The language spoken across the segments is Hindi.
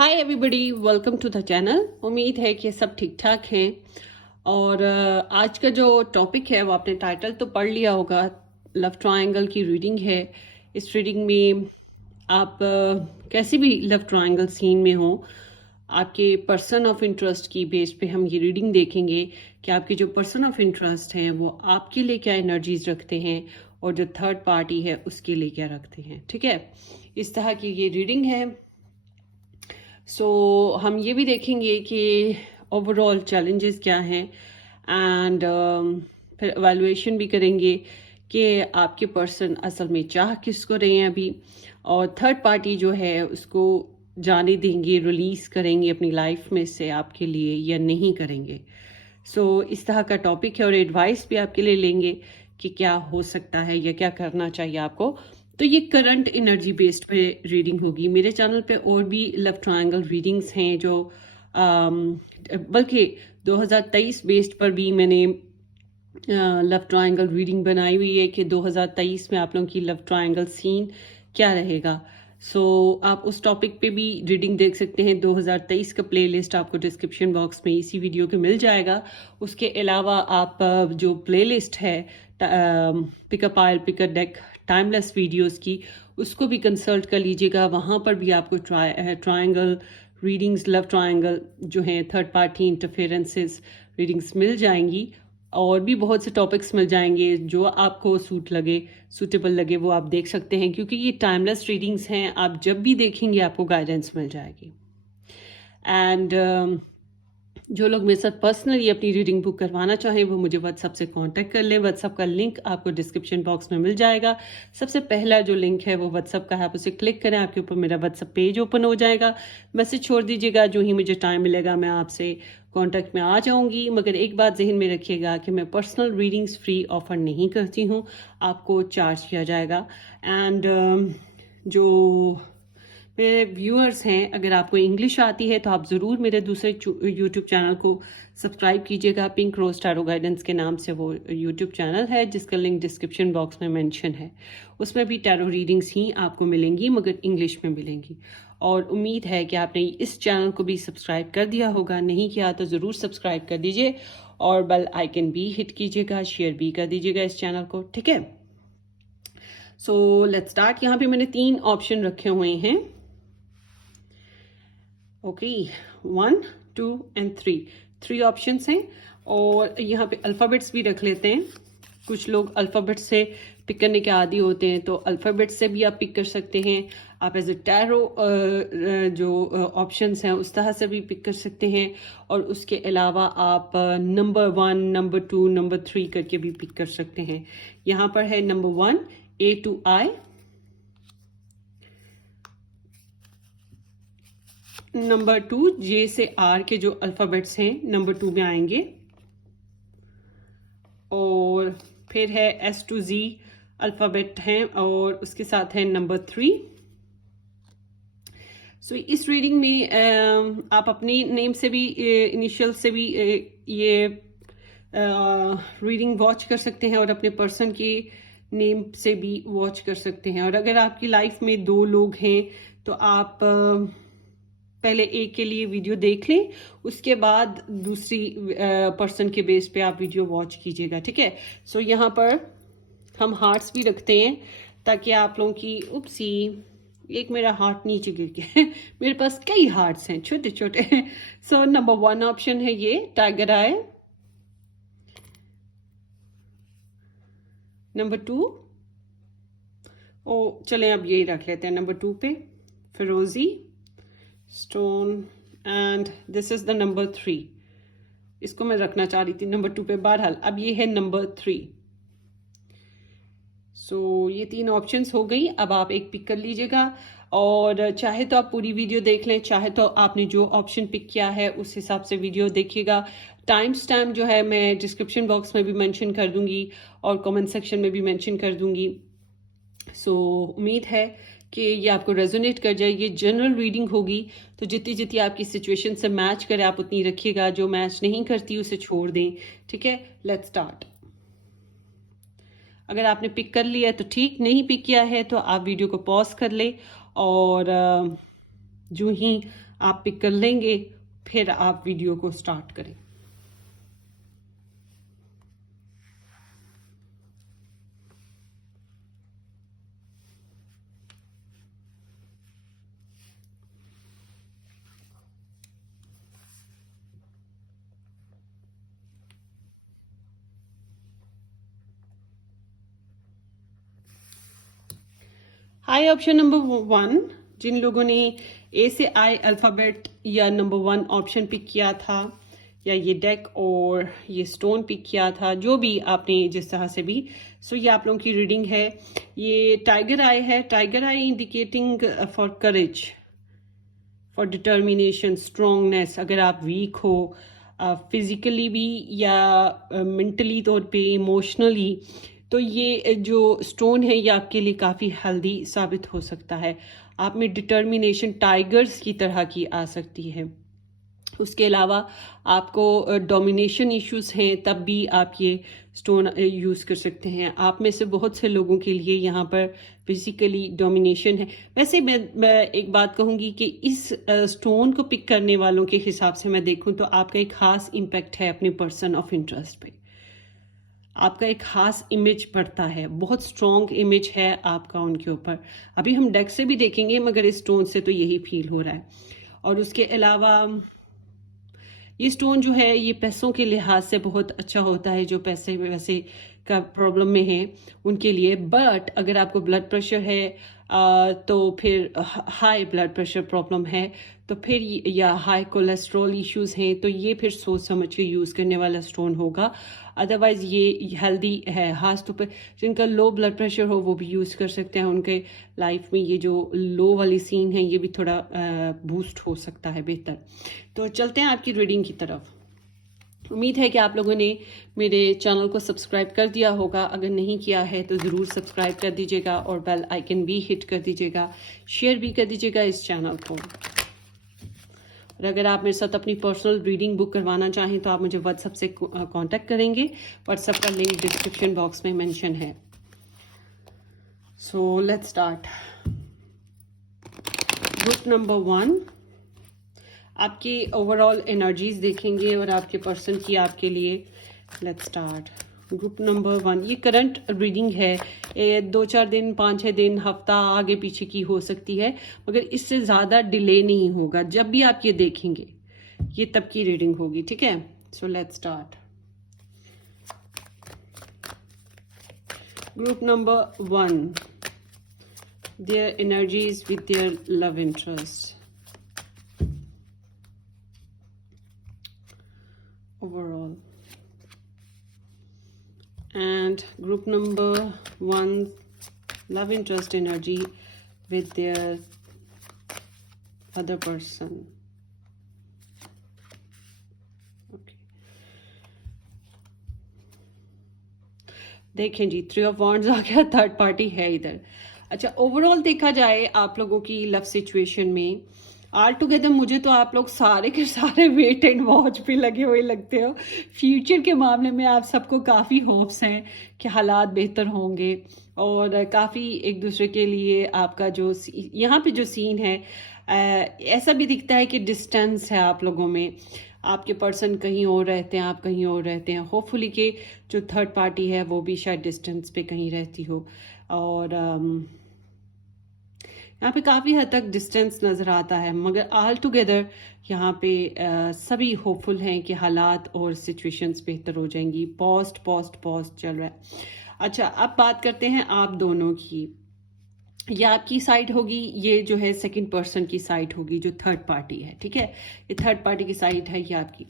Hi everybody, welcome to the channel. उम्मीद है कि सब ठीक ठाक हैं। और आज का जो टॉपिक है वो आपने टाइटल तो पढ़ लिया होगा। लव ट्रायंगल की रीडिंग है। इस रीडिंग में आप कैसे भी लव ट्रायंगल सीन में हो, आपके पर्सन ऑफ इंटरेस्ट की बेस पे हम ये रीडिंग देखेंगे कि आपके जो पर्सन ऑफ इंटरेस्ट हैं वो आपके लिए क्या एनर्जीज रखते हैं और जो थर्ड पार्टी है उसके लिए क्या रखते हैं। ठीक है, इस तरह की ये रीडिंग है। हम ये भी देखेंगे कि ओवरऑल चैलेंजेस क्या हैं एंड फिर एवेलुएशन भी करेंगे कि आपके पर्सन असल में चाह किसको रहे हैं अभी, और थर्ड पार्टी जो है उसको जाने देंगे, रिलीज करेंगे अपनी लाइफ में से आपके लिए या नहीं करेंगे। इस तरह का टॉपिक है और एडवाइस भी आपके लिए लेंगे कि क्या हो सकता है या क्या करना चाहिए आपको। तो ये करंट एनर्जी बेस्ड पे रीडिंग होगी। मेरे चैनल पे और भी लव ट्रायंगल रीडिंग्स हैं जो बल्कि 2023 बेस्ड पर भी मैंने लव ट्रायंगल रीडिंग बनाई हुई है कि 2023 में आप लोगों की लव ट्रायंगल सीन क्या रहेगा। आप उस टॉपिक पे भी रीडिंग देख सकते हैं। 2023 का प्लेलिस्ट आपको डिस्क्रिप्शन बॉक्स में इसी वीडियो के मिल जाएगा। उसके अलावा आप जो प्लेलिस्ट है pickup oil pickup deck timeless videos की, उसको भी कंसल्ट कर लीजिएगा। वहाँ पर भी आपको ट्रायंगल रीडिंग्स, लव ट्रायंगल जो हैं, थर्ड पार्टी इंटरफेरेंसेस रीडिंग्स मिल जाएंगी और भी बहुत से टॉपिक्स मिल जाएंगे। जो आपको सूटेबल लगे वो आप देख सकते हैं, क्योंकि ये टाइमलेस रीडिंग्स हैं। आप जब भी देखेंगे आपको गाइडेंस मिल जाएगी। एंड जो लोग मेरे साथ पर्सनली अपनी रीडिंग बुक करवाना चाहें वो मुझे व्हाट्सअप से कांटेक्ट कर लें। व्हाट्सअप का लिंक आपको डिस्क्रिप्शन बॉक्स में मिल जाएगा। सबसे पहला जो लिंक है वो व्हाट्सअप का है, आप उसे क्लिक करें, आपके ऊपर मेरा व्हाट्सअप पेज ओपन हो जाएगा। मैसेज छोड़ दीजिएगा, जो ही मुझे टाइम मिलेगा मैं आपसे कांटेक्ट में आ जाऊंगी। मगर एक बात जहन में रखिएगा कि मैं पर्सनल रीडिंग्स फ्री ऑफर नहीं करती हूँ, आपको चार्ज किया जाएगा। एंड जो मेरे व्यूअर्स हैं, अगर आपको इंग्लिश आती है तो आप ज़रूर मेरे दूसरे यूट्यूब चैनल को सब्सक्राइब कीजिएगा। पिंक रोज टैरो गाइडेंस के नाम से वो यूट्यूब चैनल है, जिसका लिंक डिस्क्रिप्शन बॉक्स में मेंशन है। उसमें भी टैरो रीडिंग्स ही आपको मिलेंगी, मगर इंग्लिश में मिलेंगी। और उम्मीद है कि आपने इस चैनल को भी सब्सक्राइब कर दिया होगा। नहीं किया तो ज़रूर सब्सक्राइब कर दीजिए और बेल आइकन भी हिट कीजिएगा, शेयर भी कर दीजिएगा इस चैनल को। ठीक है, लेट्स स्टार्ट। यहाँ पे मैंने 3 ऑप्शन रखे हुए हैं। ओके, 1, 2 एंड 3 ऑप्शंस हैं। और यहाँ पे अल्फ़ाबेट्स भी रख लेते हैं। कुछ लोग अल्फ़ाबेट से पिक करने के आदी होते हैं, तो अल्फ़ाबेट से भी आप पिक कर सकते हैं। आप एज ए टैरो जो ऑप्शंस हैं उस तरह से भी पिक कर सकते हैं। और उसके अलावा आप नंबर 1, नंबर 2, नंबर 3 करके भी पिक कर सकते हैं। यहाँ पर है number 1 A to I, number 2 J से R के जो अल्फ़ाबेट्स हैं नंबर 2 में आएंगे। और फिर है S to Z अल्फ़ाबेट हैं और उसके साथ है नंबर 3। इस रीडिंग में आप अपनी नेम से भी, इनिशियल से भी ये रीडिंग वॉच कर सकते हैं और अपने पर्सन की नेम से भी वॉच कर सकते हैं। और अगर आपकी लाइफ में 2 लोग हैं तो आप पहले एक के लिए वीडियो देख लें, उसके बाद दूसरी पर्सन के बेस पे आप वीडियो वॉच कीजिएगा। ठीक है, यहाँ पर हम हार्ट्स भी रखते हैं ताकि आप लोगों की एक मेरा हार्ट नीचे गिर गया मेरे पास कई हार्ट्स हैं छोटे छोटे। नंबर 1 ऑप्शन है ये टाइगर आई। नंबर 2, चलें अब यही रख लेते हैं नंबर 2 पे, फिरोजी stone. And this is the number 3। इसको मैं रखना चाह रही थी नंबर 2 पे, बहरहाल अब ये है नंबर 3। ये 3 ऑप्शंस हो गई। अब आप एक पिक कर लीजिएगा और चाहे तो आप पूरी वीडियो देख लें, चाहे तो आपने जो ऑप्शन पिक किया है उस हिसाब से वीडियो देखिएगा। टाइम स्टैम्प जो है मैं डिस्क्रिप्शन बॉक्स में भी मेंशन कर दूंगी और कमेंट सेक्शन में भी मेंशन कर दूंगी। उम्मीद है कि ये आपको रेजोनेट कर जाए। ये जनरल रीडिंग होगी, तो जितनी जितनी आपकी सिचुएशन से मैच करे आप उतनी रखिएगा। जो मैच नहीं करती उसे छोड़ दें। ठीक है, लेट्स स्टार्ट। अगर आपने पिक कर लिया है तो ठीक, नहीं पिक किया है तो आप वीडियो को पॉज कर ले और जो ही आप पिक कर लेंगे, फिर आप वीडियो को स्टार्ट करें। हाई ऑप्शन नंबर 1, जिन लोगों ने ए से आई अल्फ़ाबेट या नंबर 1 ऑप्शन पिक किया था, या ये डेक और ये स्टोन पिक किया था, जो भी आपने जिस तरह से भी, सो ये आप लोगों की रीडिंग है। ये टाइगर आई है। Tiger eye indicating for courage, for determination, strongness. अगर आप वीक हो फिजिकली भी या मेंटली तौर पे, इमोशनली, तो ये जो स्टोन है ये आपके लिए काफ़ी हेल्दी साबित हो सकता है। आप में डिटर्मिनेशन टाइगर्स की तरह की आ सकती है। उसके अलावा आपको डोमिनेशन इश्यूज हैं, तब भी आप ये स्टोन यूज़ कर सकते हैं। आप में से बहुत से लोगों के लिए यहाँ पर फिजिकली डोमिनेशन है। वैसे मैं एक बात कहूँगी कि इस स्टोन को पिक करने वालों के हिसाब से मैं देखूँ तो आपका एक ख़ास इम्पैक्ट है अपने पर्सन ऑफ इंटरेस्ट पे। आपका एक खास इमेज पड़ता है, बहुत स्ट्रॉन्ग इमेज है आपका उनके ऊपर। अभी हम डेक से भी देखेंगे, मगर इस स्टोन से तो यही फील हो रहा है। और उसके अलावा ये स्टोन जो है ये पैसों के लिहाज से बहुत अच्छा होता है, जो पैसे वैसे का प्रॉब्लम में है उनके लिए। बट अगर आपको ब्लड प्रेशर है तो फिर हाई ब्लड प्रेशर प्रॉब्लम है तो फिर या हाई कोलेस्ट्रॉल इश्यूज हैं तो ये फिर सोच समझ के यूज़ करने वाला स्टोन होगा। अदरवाइज ये हेल्दी है। खास तौर पर जिनका लो ब्लड प्रेशर हो वो भी यूज़ कर सकते हैं। उनके लाइफ में ये जो लो वाली सीन है ये भी थोड़ा बूस्ट हो सकता है बेहतर। तो चलते हैं आपकी रीडिंग की तरफ। उम्मीद है कि आप लोगों ने मेरे चैनल को सब्सक्राइब कर दिया होगा। अगर नहीं किया है तो ज़रूर सब्सक्राइब कर दीजिएगा और बेल आइकन भी हिट कर दीजिएगा, शेयर भी कर दीजिएगा इस चैनल को। और अगर आप मेरे साथ अपनी पर्सनल रीडिंग बुक करवाना चाहें तो आप मुझे व्हाट्सएप से कांटेक्ट करेंगे। व्हाट्सएप का लिंक डिस्क्रिप्शन बॉक्स में मेंशन है। So let's start. Group number 1, आपकी ओवरऑल एनर्जीज देखेंगे और आपके पर्सन की आपके लिए। Let's start. ग्रुप नंबर 1, ये करंट रीडिंग है। 2-4 दिन, 5-6 दिन, हफ्ता आगे पीछे की हो सकती है, मगर इससे ज़्यादा डिले नहीं होगा। जब भी आप ये देखेंगे ये तब की रीडिंग होगी, ठीक है। So let's start. Group number 1, their energies with their love interest overall, and group number 1 love interest energy with their other person. Okay, देखें जी 3 ऑफ वॉन्ड्स आ गया, थर्ड पार्टी है इधर। अच्छा, ओवरऑल देखा जाए आप लोगों की लव सिचुएशन में ऑल टुगेदर मुझे तो आप लोग सारे के सारे वेट एंड वॉच पे लगे हुए लगते हो। फ्यूचर के मामले में आप सबको काफ़ी होप्स हैं कि हालात बेहतर होंगे और काफ़ी एक दूसरे के लिए आपका जो यहाँ पे जो सीन है ऐसा भी दिखता है कि डिस्टेंस है आप लोगों में। आपके पर्सन कहीं और रहते हैं, आप कहीं और रहते हैं। होपफुली कि जो थर्ड पार्टी है वो भी शायद डिस्टेंस पे कहीं रहती हो। और यहाँ पे काफ़ी हद तक डिस्टेंस नज़र आता है, मगर ऑल टुगेदर यहाँ पे सभी होपफुल हैं कि हालात और सिचुएशंस बेहतर हो जाएंगी। पॉस्ट चल रहा है। अच्छा, अब बात करते हैं आप दोनों की। ये आपकी साइड होगी, ये जो है सेकंड पर्सन की साइड होगी जो थर्ड पार्टी है, ठीक है। ये थर्ड पार्टी की साइड है ये आपकी।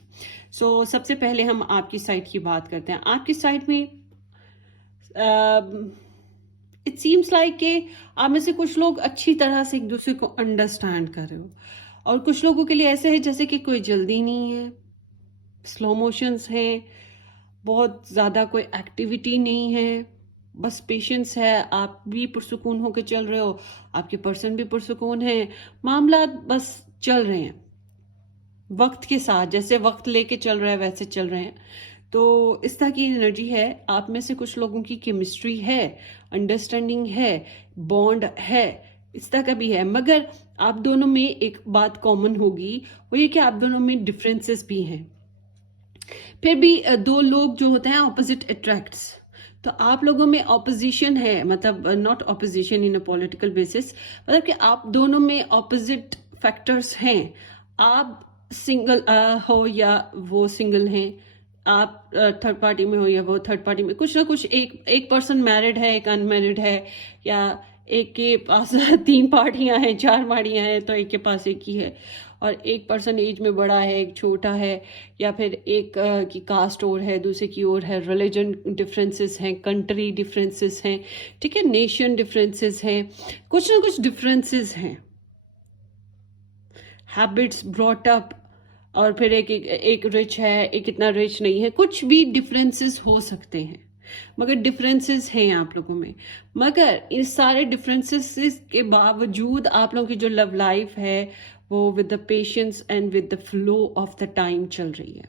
सो सबसे पहले हम आपकी साइड की बात करते हैं। आपकी साइड में इट सीम्स लाइक कि आप में से कुछ लोग अच्छी तरह से एक दूसरे को अंडरस्टैंड कर रहे हो, और कुछ लोगों के लिए ऐसे है जैसे कि कोई जल्दी नहीं है, स्लो मोशंस है, बहुत ज़्यादा कोई एक्टिविटी नहीं है, बस पेशेंस है। आप भी पुरसुकून होकर चल रहे हो, आपके पर्सन भी पुरसुकून है, मामला बस चल रहे हैं वक्त के साथ, जैसे वक्त लेके चल रहा है वैसे चल रहे हैं। तो इस तरह की एनर्जी है। आप में से कुछ लोगों की केमिस्ट्री है, अंडरस्टैंडिंग है, बॉन्ड है, इस तरह का भी है, मगर आप दोनों में एक बात कॉमन होगी, वो ये कि आप दोनों में डिफरेंसेस भी हैं। फिर भी दो लोग जो होते हैं ऑपोजिट अट्रैक्ट्स, तो आप लोगों में ऑपोजिशन है, मतलब not opposition in a political basis, मतलब कि आप दोनों में ऑपोजिट फैक्टर्स हैं। आप सिंगल हो या वो सिंगल हैं, आप थर्ड पार्टी में हो या वो थर्ड पार्टी में, कुछ ना कुछ एक पर्सन मैरिड है, एक अनमैरिड है, या एक के पास 3 पार्टियां हैं, 4 पार्टियां हैं, तो एक के पास एक ही है, और एक पर्सन एज में बड़ा है, एक छोटा है, या फिर एक की कास्ट और है, दूसरे की और है, रिलीजन डिफरेंसेस हैं, कंट्री डिफरेंसेस हैं, ठीक है, नेशन डिफरेंसेस हैं, कुछ ना कुछ डिफरेंसेस हैं, हैबिट्स ब्रॉट अप, और फिर एक रिच है, एक इतना रिच नहीं है, कुछ भी डिफरेंसेस हो सकते हैं, मगर डिफरेंसेस हैं आप लोगों में। मगर इस सारे डिफरेंसेस के बावजूद आप लोगों की जो लव लाइफ है वो with the patience and with the flow of the time चल रही है।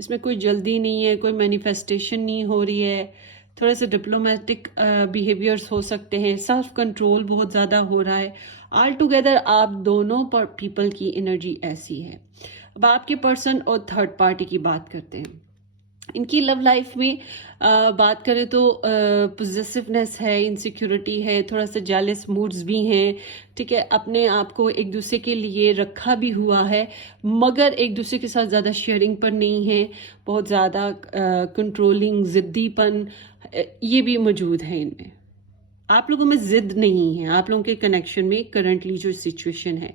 इसमें कोई जल्दी नहीं है, कोई मैनिफेस्टेशन नहीं हो रही है, थोड़ा सा डिप्लोमेटिक बिहेवियर्स हो सकते हैं, सेल्फ कंट्रोल बहुत ज़्यादा हो रहा है। ऑल टुगेदर आप दोनों पर पीपल की एनर्जी ऐसी है। अब आपके पर्सन और थर्ड पार्टी की बात करते हैं। इनकी लव लाइफ में बात करें तो पोजेसिवनेस है, इनसिक्योरिटी है, थोड़ा सा जेलस मूड्स भी हैं, ठीक है, अपने आप को एक दूसरे के लिए रखा भी हुआ है, मगर एक दूसरे के साथ ज़्यादा शेयरिंग पर नहीं है, बहुत ज़्यादा कंट्रोलिंग, ज़िद्दीपन ये भी मौजूद है इनमें। आप लोगों में जिद नहीं है, आप लोगों के कनेक्शन में करंटली जो सिचुएशन है,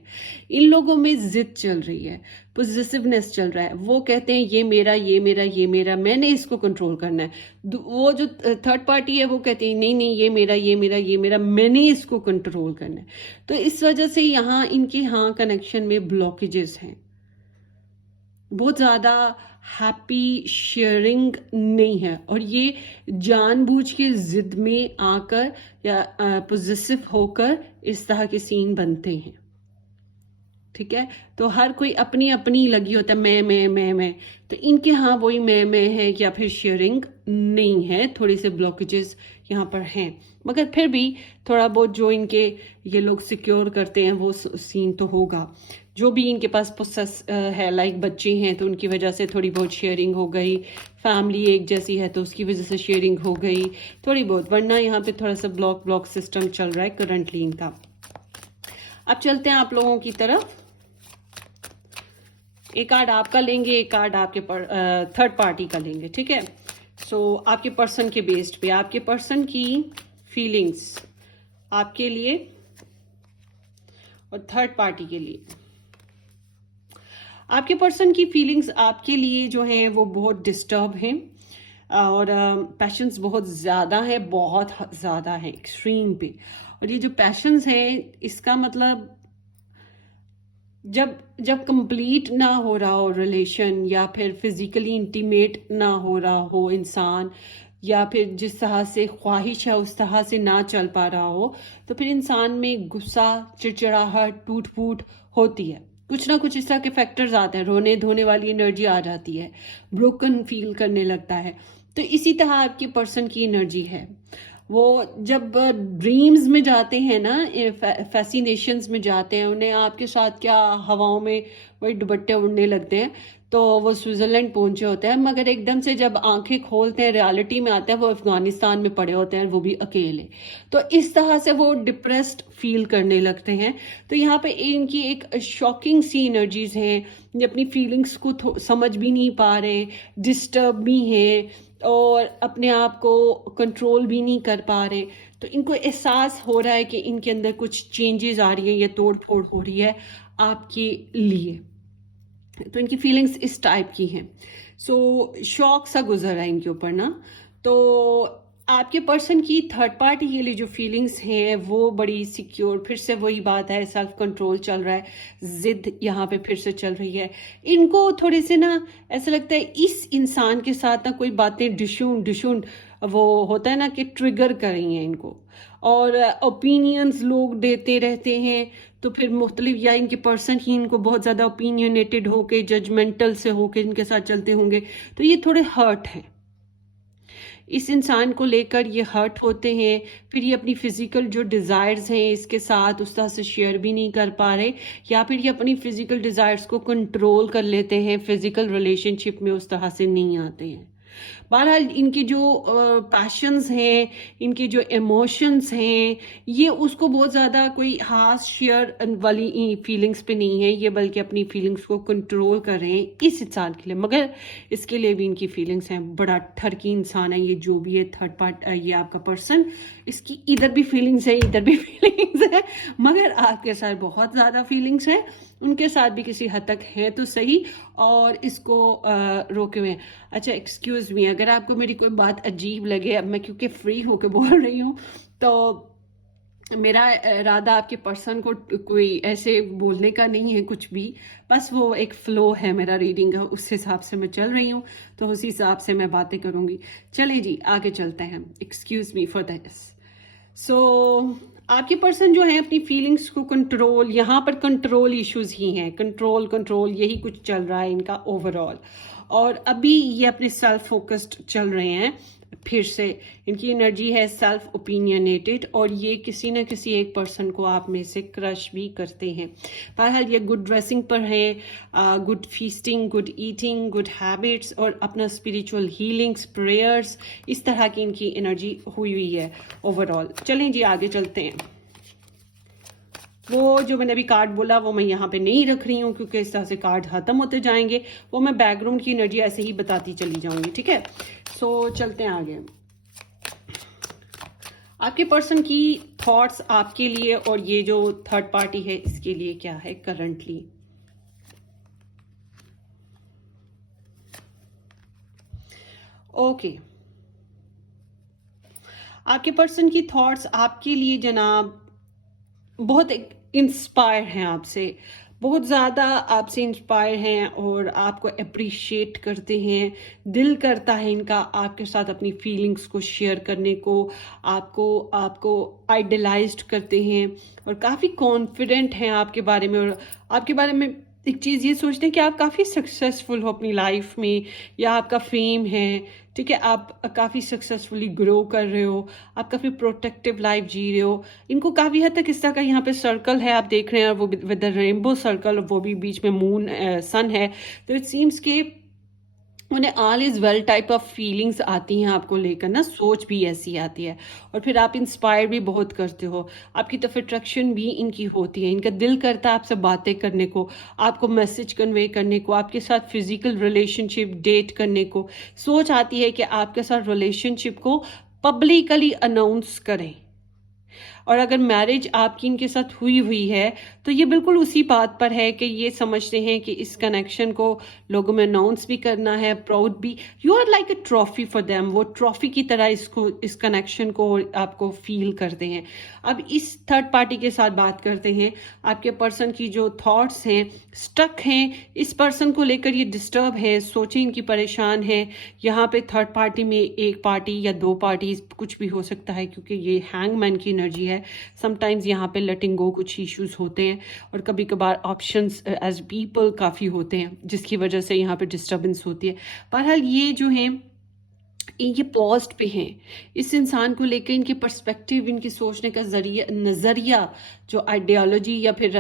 इन लोगों में जिद चल रही है, पोजेसिवनेस चल रहा है। वो कहते हैं ये मेरा, ये मेरा, ये मेरा, मैंने इसको कंट्रोल करना है। वो जो थर्ड पार्टी है वो कहती है नहीं नहीं, ये मेरा, ये मेरा, ये मेरा, मैंने इसको कंट्रोल करना है। तो इस वजह से यहाँ इनके यहाँ कनेक्शन में ब्लॉकेजेस हैं, बहुत ज़्यादा हैप्पी शेयरिंग नहीं है, और ये जानबूझ के जिद में आकर या पोजेसिव होकर इस तरह के सीन बनते हैं, ठीक है। तो हर कोई अपनी अपनी लगी होता है, मैं, तो इनके यहाँ वही मैं है, या फिर शेयरिंग नहीं है, थोड़े से ब्लॉकेजेस यहाँ पर हैं, मगर फिर भी थोड़ा बहुत जो इनके ये लोग सिक्योर करते हैं वो सीन तो होगा। जो भी इनके पास पोसेस है, लाइक बच्चे हैं तो उनकी वजह से थोड़ी बहुत शेयरिंग हो गई, फैमिली एक जैसी है तो उसकी वजह से शेयरिंग हो गई थोड़ी बहुत, वरना यहाँ पे थोड़ा सा ब्लॉक सिस्टम चल रहा है करंटली इनका। अब चलते हैं आप लोगों की तरफ। एक कार्ड आपका लेंगे, एक कार्ड आपके थर्ड पार्टी का लेंगे, ठीक है। सो आपके पर्सन के बेस्ड पे आपके पर्सन की फीलिंग्स आपके लिए और थर्ड पार्टी के लिए। आपके पर्सन की फीलिंग्स आपके लिए जो हैं वो बहुत डिस्टर्ब हैं, और पैशंस बहुत ज़्यादा है, बहुत ज़्यादा है, एक्सट्रीम पे। और ये जो पैशंस हैं इसका मतलब जब कंप्लीट ना हो रहा हो रिलेशन, या फिर फिजिकली इंटीमेट ना हो रहा हो इंसान, या फिर जिस तरह से ख्वाहिश है उस तरह से ना चल पा रहा हो, तो फिर इंसान में गुस्सा, चिड़चिड़ाहट, टूट फूट होती है। कुछ ना कुछ इस तरह के फैक्टर्स आते हैं, रोने धोने वाली एनर्जी आ जाती है, ब्रोकन फील करने लगता है। तो इसी तरह आपके पर्सन की एनर्जी है। वो जब ड्रीम्स में जाते हैं ना, फैसिनेशंस में जाते हैं, उन्हें आपके साथ क्या हवाओं में वही दुपट्टे उड़ने लगते हैं, तो वो स्विट्जरलैंड पहुंचे होते हैं, मगर एकदम से जब आंखें खोलते हैं रियलिटी में आते हैं वो अफगानिस्तान में पड़े होते हैं, वो भी अकेले। तो इस तरह से वो डिप्रेस्ड फील करने लगते हैं। तो यहाँ पे इनकी एक शॉकिंग सी एनर्जीज हैं, ये अपनी फीलिंग्स को समझ भी नहीं पा रहे, डिस्टर्ब भी हैं, और अपने आप को कंट्रोल भी नहीं कर पा रहे। तो इनको एहसास हो रहा है कि इनके अंदर कुछ चेंजेस आ रही है, ये तोड़ फोड़ हो रही है आपके लिए। तो इनकी फीलिंग्स इस टाइप की हैं। सो शॉक सा गुजर रहा है इनके ऊपर ना। तो आपके पर्सन की थर्ड पार्टी के लिए जो फीलिंग्स हैं वो बड़ी सिक्योर, फिर से वही बात है, सेल्फ कंट्रोल चल रहा है, जिद यहाँ पे फिर से चल रही है। इनको थोड़े से ना ऐसा लगता है इस इंसान के साथ ना कोई बातें डिशुन वो होता है ना कि ट्रिगर कर रही हैं इनको, और ओपिनियंस लोग देते रहते हैं, तो फिर मुख्तलिफ, या इनके पर्सन ही इनको बहुत ज़्यादा ओपिनियनेटेड होके, जजमेंटल से होके इनके साथ चलते होंगे, तो ये थोड़े हर्ट हैं। इस इंसान को लेकर ये हर्ट होते हैं, फिर ये अपनी फिजिकल जो डिज़ायर्स हैं इसके साथ उस तरह से शेयर भी नहीं कर पा रहे, या फिर ये अपनी फिजिकल डिज़ायर्स को कंट्रोल कर लेते हैं, फिजिकल रिलेशनशिप में उस तरह से नहीं आते हैं। बहरहाल इनकी जो पैशंस हैं, इनके जो इमोशंस हैं, ये उसको बहुत ज़्यादा कोई खास शेयर वाली फीलिंग्स पे नहीं है ये, बल्कि अपनी फीलिंग्स को कंट्रोल कर रहे हैं इस इंसान के लिए। मगर इसके लिए भी इनकी फीलिंग्स हैं। बड़ा ठरकी इंसान है ये, जो भी है थर्ड पार्ट, ये आपका पर्सन, इसकी इधर भी फीलिंग्स है, इधर भी फीलिंग्स है, मगर आपके साथ बहुत ज़्यादा फीलिंग्स हैं, उनके साथ भी किसी हद तक है तो सही, और इसको रोके हुए हैं। अच्छा, एक्सक्यूज़ मी, अगर आपको मेरी कोई बात अजीब लगे, अब मैं क्योंकि फ्री होकर बोल रही हूँ, तो मेरा इरादा आपके पर्सन को कोई ऐसे बोलने का नहीं है कुछ भी, बस वो एक फ्लो है मेरा रीडिंग का, उस हिसाब से मैं चल रही हूँ, तो उसी हिसाब से मैं बातें करूँगी। चलिए जी, आगे चलते हैं। Excuse me for this. So आपके पर्सन जो है अपनी फीलिंग्स को कंट्रोल, यहाँ पर कंट्रोल इश्यूज ही हैं, कंट्रोल कंट्रोल यही कुछ चल रहा है इनका ओवरऑल। और अभी ये अपने सेल्फ फोकस्ड चल रहे हैं, फिर से इनकी एनर्जी है सेल्फ ओपिनियनेटेड, और ये किसी न किसी एक पर्सन को आप में से क्रश भी करते हैं। बहरहाल ये गुड ड्रेसिंग पर है, good feasting, good eating, good habits, और अपना स्पिरिचुअल हीलिंग्स, प्रेयर्स, इस तरह की इनकी एनर्जी हुई है ओवरऑल। चलें जी, आगे चलते हैं। वो जो मैंने अभी कार्ड बोला वो मैं यहाँ पे नहीं रख रही हूँ, क्योंकि इस तरह से कार्ड खत्म होते जाएंगे, वो मैं बैकग्राउंड की एनर्जी ऐसे ही बताती चली जाऊंगी, ठीक है। सो चलते हैं आगे। आपके पर्सन की थॉट्स आपके लिए और ये जो थर्ड पार्टी है इसके लिए क्या है करंटली। ओके, आपके पर्सन की थॉट्स आपके लिए जनाब बहुत इंस्पायर हैं आपसे, बहुत ज़्यादा आपसे इंस्पायर हैं और आपको अप्रिशिएट करते हैं। दिल करता है इनका आपके साथ अपनी फीलिंग्स को शेयर करने को, आपको आपको आइडलाइज्ड करते हैं, और काफ़ी कॉन्फिडेंट हैं आपके बारे में, और आपके बारे में एक चीज़ ये सोचते हैं कि आप काफ़ी सक्सेसफुल हो अपनी लाइफ में, या आपका फेम है, ठीक है, आप काफ़ी सक्सेसफुली ग्रो कर रहे हो, आप काफ़ी प्रोटेक्टिव लाइफ जी रहे हो। इनको काफ़ी हद तक इस तरह का यहाँ पे सर्कल है आप देख रहे हैं, वो विद द रेनबो सर्कल, वो भी बीच में मून सन है, तो इट सीम्स कि उन्हें all is well type of feelings आती हैं आपको लेकर ना, सोच भी ऐसी आती है, और फिर आप इंस्पायर भी बहुत करते हो, आपकी तरफ अट्रैक्शन भी इनकी होती है, इनका दिल करता है आपसे बातें करने को, आपको मैसेज कन्वे करने को, आपके साथ फिजिकल रिलेशनशिप डेट करने को। सोच आती है कि आपके साथ रिलेशनशिप को पब्लिकली अनाउंस करें, और अगर मैरिज आपकी इनके साथ हुई है तो ये बिल्कुल उसी बात पर है कि ये समझते हैं कि इस कनेक्शन को लोगों में अनाउंस भी करना है, प्राउड भी। You are like a trophy for them, वो ट्रॉफी की तरह इसको, इस कनेक्शन को आपको फील करते हैं। अब इस थर्ड पार्टी के साथ बात करते हैं। आपके पर्सन की जो थॉट्स हैं स्टक हैं, इस पर्सन को लेकर ये डिस्टर्ब है, सोचें इनकी परेशान है। यहाँ पे थर्ड पार्टी में एक पार्टी या दो पार्टीज कुछ भी हो सकता है, क्योंकि ये हैंगमैन की एनर्जी है। समटाइम्स यहाँ पे लेटिंग गो कुछ इश्यूज होते हैं, और कभी कभार ऑप्शंस एज पीपल काफ़ी होते हैं, जिसकी वजह से यहाँ पे डिस्टर्बेंस होती है। बहरहाल ये जो है ये पॉज्ड पे हैं, इस इंसान को लेकर इनके पर्सपेक्टिव, इनकी सोचने का नज़रिया, जो आइडियोलॉजी या फिर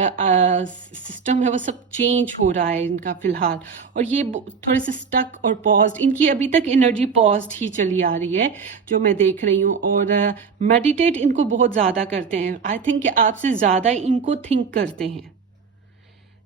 सिस्टम है, वो सब चेंज हो रहा है इनका फ़िलहाल, और ये थोड़े से स्टक और पॉज्ड, इनकी अभी तक एनर्जी पॉज्ड ही चली आ रही है जो मैं देख रही हूँ। और मेडिटेट इनको बहुत ज़्यादा करते हैं, आई थिंक कि आपसे ज़्यादा इनको थिंक करते हैं,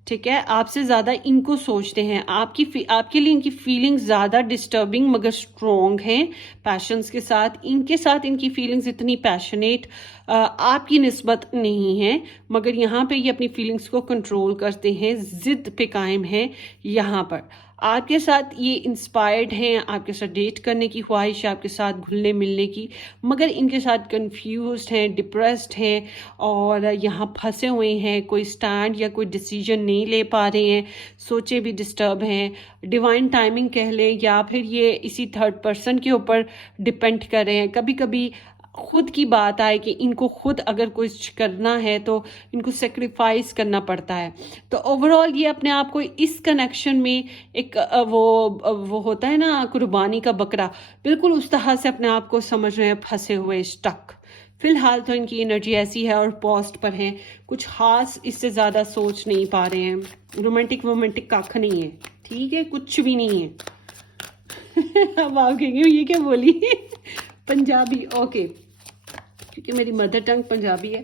ठीक है, आपसे ज़्यादा इनको सोचते हैं। आपके लिए इनकी फीलिंग्स ज़्यादा डिस्टर्बिंग मगर स्ट्रॉन्ग हैं पैशंस के साथ। इनके साथ इनकी फीलिंग्स इतनी पैशनेट आपकी निस्बत नहीं है, मगर यहाँ पे ये अपनी फीलिंग्स को कंट्रोल करते हैं, ज़िद पे कायम है। यहाँ पर आपके साथ ये इंस्पायर्ड हैं, आपके साथ डेट करने की ख्वाहिश है, आपके साथ घुलने मिलने की, मगर इनके साथ कंफ्यूज्ड हैं, डिप्रेस्ड हैं, और यहाँ फंसे हुए हैं, कोई स्टैंड या कोई डिसीजन नहीं ले पा रहे हैं, सोचे भी डिस्टर्ब हैं। डिवाइन टाइमिंग कह लें, या फिर ये इसी थर्ड पर्सन के ऊपर डिपेंड कर रहे हैं। कभी कभी खुद की बात आए कि इनको खुद अगर कुछ करना है तो इनको सेक्रीफाइस करना पड़ता है। तो ओवरऑल ये अपने आप को इस कनेक्शन में एक वो होता है ना कुर्बानी का बकरा, बिल्कुल उस तरह से अपने आप को समझ रहे हैं फंसे हुए, स्टक। फिलहाल तो इनकी एनर्जी ऐसी है और पोस्ट पर है, कुछ खास इससे ज़्यादा सोच नहीं पा रहे हैं। रोमांटिक वोमांटिक कख नहीं है, ठीक है, कुछ भी नहीं है। अब आप कहेंगे ये क्या बोली? पंजाबी, ओके, क्योंकि मेरी मदर टंग पंजाबी है।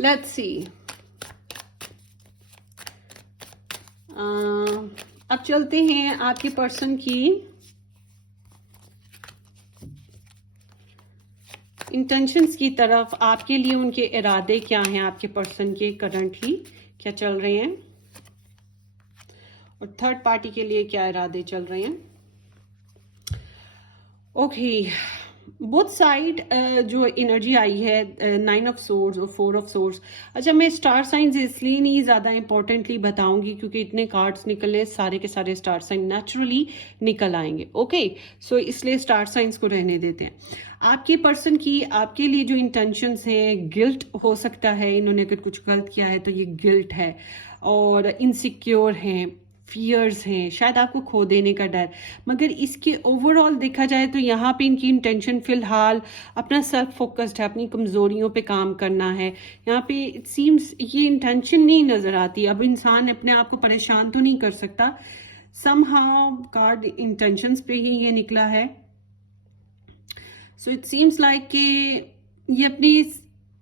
लेट्स सी, अब चलते हैं आपके पर्सन की इंटेंशंस की तरफ। आपके लिए उनके इरादे क्या हैं, आपके पर्सन के करंटली क्या चल रहे हैं, और थर्ड पार्टी के लिए क्या इरादे चल रहे हैं। ओके, बोथ साइड जो एनर्जी आई है 9 ऑफ सोर्स और 4 ऑफ सोर्स। अच्छा, मैं स्टार साइंस इसलिए नहीं ज़्यादा इंपॉर्टेंटली बताऊंगी क्योंकि इतने कार्ड्स निकले, सारे के सारे स्टार साइन नेचुरली निकल आएंगे। ओके, सो इसलिए स्टार साइंस को रहने देते हैं। आपके पर्सन की आपके लिए जो इंटेंशंस हैं, गिल्ट हो सकता है, इन्होंने अगर कुछ गलत किया है तो ये गिल्ट है, और इनसिक्योर हैं, फियर्स हैं, शायद आपको खो देने का डर। मगर इसके ओवरऑल देखा जाए तो यहाँ पे इनकी इंटेंशन फिलहाल अपना सेल्फ फोकस्ड है, अपनी कमजोरियों पे काम करना है। यहाँ पे इट सीम्स ये इंटेंशन नहीं नजर आती। अब इंसान अपने आप को परेशान तो नहीं कर सकता, समहाउ कार्ड इंटेंशंस पे ही ये निकला है। सो इट सीम्स लाइक कि ये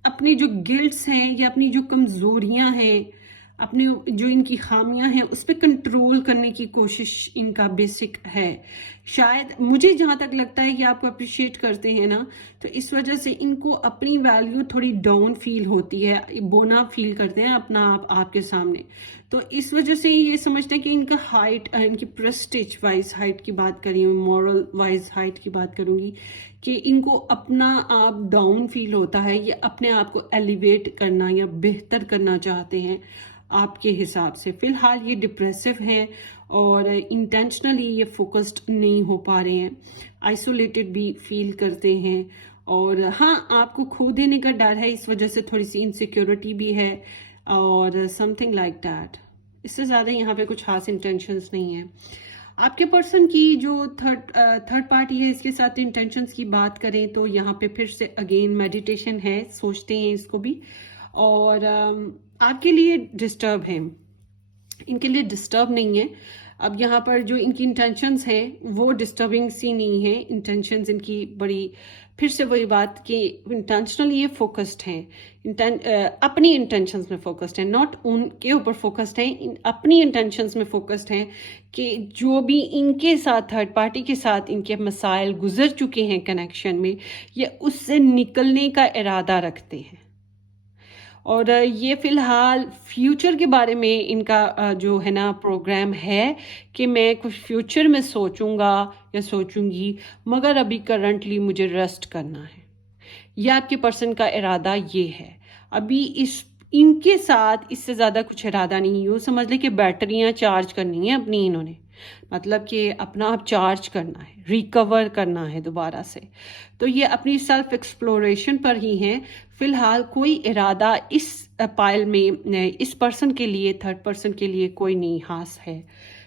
अपनी जो गिल्ट्स हैं, ये अपनी जो कमजोरियां हैं, अपने जो इनकी खामियां हैं, उस पर कंट्रोल करने की कोशिश इनका बेसिक है। शायद मुझे जहां तक लगता है कि आपको अप्रिशिएट करते हैं ना, तो इस वजह से इनको अपनी वैल्यू थोड़ी डाउन फील होती है, बोना फील करते हैं अपना आप आपके सामने। तो इस वजह से ये समझते हैं कि इनका हाइट, इनकी प्रेस्टिज वाइज हाइट की बात करी, मॉरल वाइज हाइट की बात करूंगी, कि इनको अपना आप डाउन फील होता है, ये अपने आप को एलिवेट करना या बेहतर करना चाहते हैं आपके हिसाब से। फिलहाल ये डिप्रेसिव हैं और इंटेंशनली ये फोकस्ड नहीं हो पा रहे हैं, आइसोलेटेड भी फील करते हैं, और हाँ, आपको खो देने का डर है, इस वजह से थोड़ी सी इनसिक्योरिटी भी है, और समथिंग लाइक दैट। इससे ज़्यादा यहाँ पे कुछ खास इंटेंशंस नहीं है। आपके पर्सन की जो थर्ड पार्टी है, इसके साथ इंटेंशंस की बात करें तो यहाँ पे फिर से अगेन मेडिटेशन है, सोचते हैं इसको भी, और आपके लिए डिस्टर्ब है, इनके लिए डिस्टर्ब नहीं है। अब यहाँ पर जो इनकी इंटेंशंस हैं वो डिस्टर्बिंग सी नहीं है, इंटेंशंस इनकी बड़ी, फिर से वही बात कि इंटेंशनली ये फोकस्ड हैं, अपनी इंटेंशंस में फोकस्ड हैं, नॉट उनके ऊपर फोकस्ड हैं, अपनी इंटेंशंस में फोकस्ड हैं कि जो भी इनके साथ थर्ड पार्टी के साथ इनके मसाइल गुजर चुके हैं कनेक्शन में, ये उससे निकलने का इरादा रखते हैं। और ये फिलहाल फ्यूचर के बारे में इनका जो है ना प्रोग्राम है कि मैं कुछ फ्यूचर में सोचूंगा या सोचूंगी, मगर अभी करंटली मुझे रेस्ट करना है। यह आपके पर्सन का इरादा ये है। अभी इनके साथ इससे ज़्यादा कुछ इरादा नहीं। यूँ समझ लें कि बैटरियाँ चार्ज करनी है अपनी इन्होंने, मतलब कि अपना आप चार्ज करना है, रिकवर करना है दोबारा से। तो ये अपनी सेल्फ एक्सप्लोरेशन पर ही हैं फिलहाल। कोई इरादा इस पाइल में इस पर्सन के लिए, थर्ड पर्सन के लिए कोई नहीं खास है।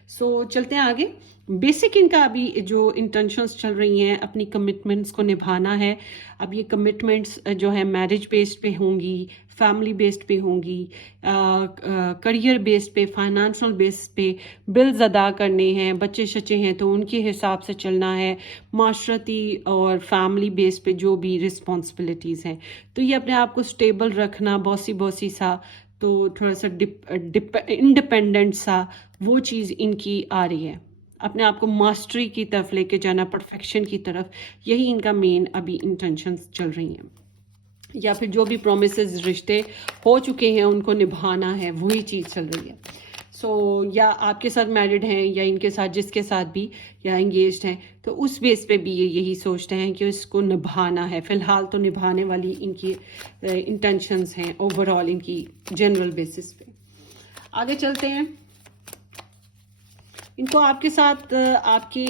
सो चलते हैं आगे। बेसिक इनका अभी जो इंटेंशंस चल रही हैं, अपनी कमिटमेंट्स को निभाना है। अब ये कमिटमेंट्स जो है मैरिज बेस्ड पे होंगी, फैमिली बेस्ड पे होंगी, करियर बेस्ड पे, फाइनेंशियल बेस्ड पे, बिल्स अदा करने हैं, बच्चे शच्चे हैं तो उनके हिसाब से चलना है, माशरती और फैमिली बेस्ड पे जो भी रिस्पॉन्सिबिलिटीज़ हैं। तो ये अपने आप को स्टेबल रखना, बॉसी सा, तो थोड़ा सा इंडिपेंडेंट सा, वो चीज़ इनकी आ रही है। अपने आप को मास्टरी की तरफ लेके जाना, परफेक्शन की तरफ, यही इनका मेन अभी इंटेंशंस चल रही हैं। या फिर जो भी प्रोमिसेस रिश्ते हो चुके हैं उनको निभाना है, वही चीज़ चल रही है। सो या आपके साथ मैरिड हैं या इनके साथ जिसके साथ भी या एंगेज्ड हैं, तो उस बेस पे भी ये यही सोचते हैं कि इसको निभाना है। फिलहाल तो निभाने वाली इनकी इंटेंशंस हैं ओवरऑल, इनकी जनरल बेसिस पे। आगे चलते हैं। इनको आपके साथ आपकी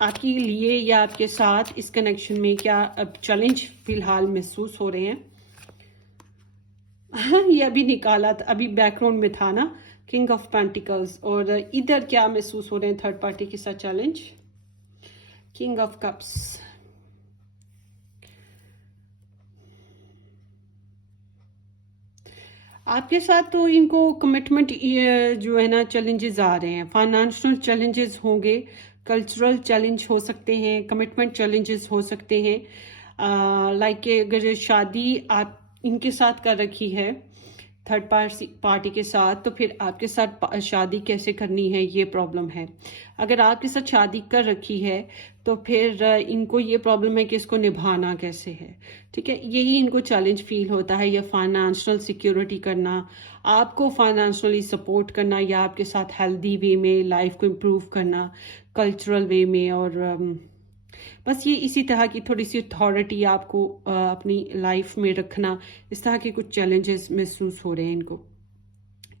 आपके लिए या आपके साथ इस कनेक्शन में क्या अब चैलेंज फिलहाल महसूस हो रहे हैं? ये अभी निकाला था, अभी बैकग्राउंड में था ना, किंग ऑफ पेंटिकल्स, और इधर क्या महसूस हो रहे हैं थर्ड पार्टी के साथ चैलेंज? King of cups. आपके साथ तो इनको कमिटमेंट जो है ना चैलेंजेस आ रहे हैं, फाइनेंशियल चैलेंजेस होंगे, कल्चरल चैलेंज हो सकते हैं, कमिटमेंट चैलेंजेस हो सकते हैं। लाइक अगर शादी आप इनके साथ कर रखी है थर्ड पार्टी के साथ, तो फिर आपके साथ शादी कैसे करनी है ये प्रॉब्लम है। अगर आपके साथ शादी कर रखी है तो फिर इनको ये प्रॉब्लम है कि इसको निभाना कैसे है। ठीक है, यही इनको चैलेंज फील होता है, या फाइनेंशियल सिक्योरिटी करना, आपको फाइनेंशियली सपोर्ट करना, या आपके साथ हेल्दी वे में लाइफ को इम्प्रूव करना, कल्चरल वे में, और बस ये इसी तरह की थोड़ी सी अथॉरिटी आपको अपनी लाइफ में रखना, इस तरह के कुछ चैलेंजेस महसूस हो रहे हैं इनको।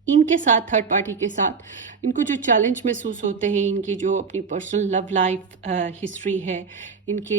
इनके साथ थर्ड पार्टी के साथ इनको जो चैलेंज महसूस होते हैं, इनकी जो अपनी पर्सनल लव लाइफ हिस्ट्री है इनके,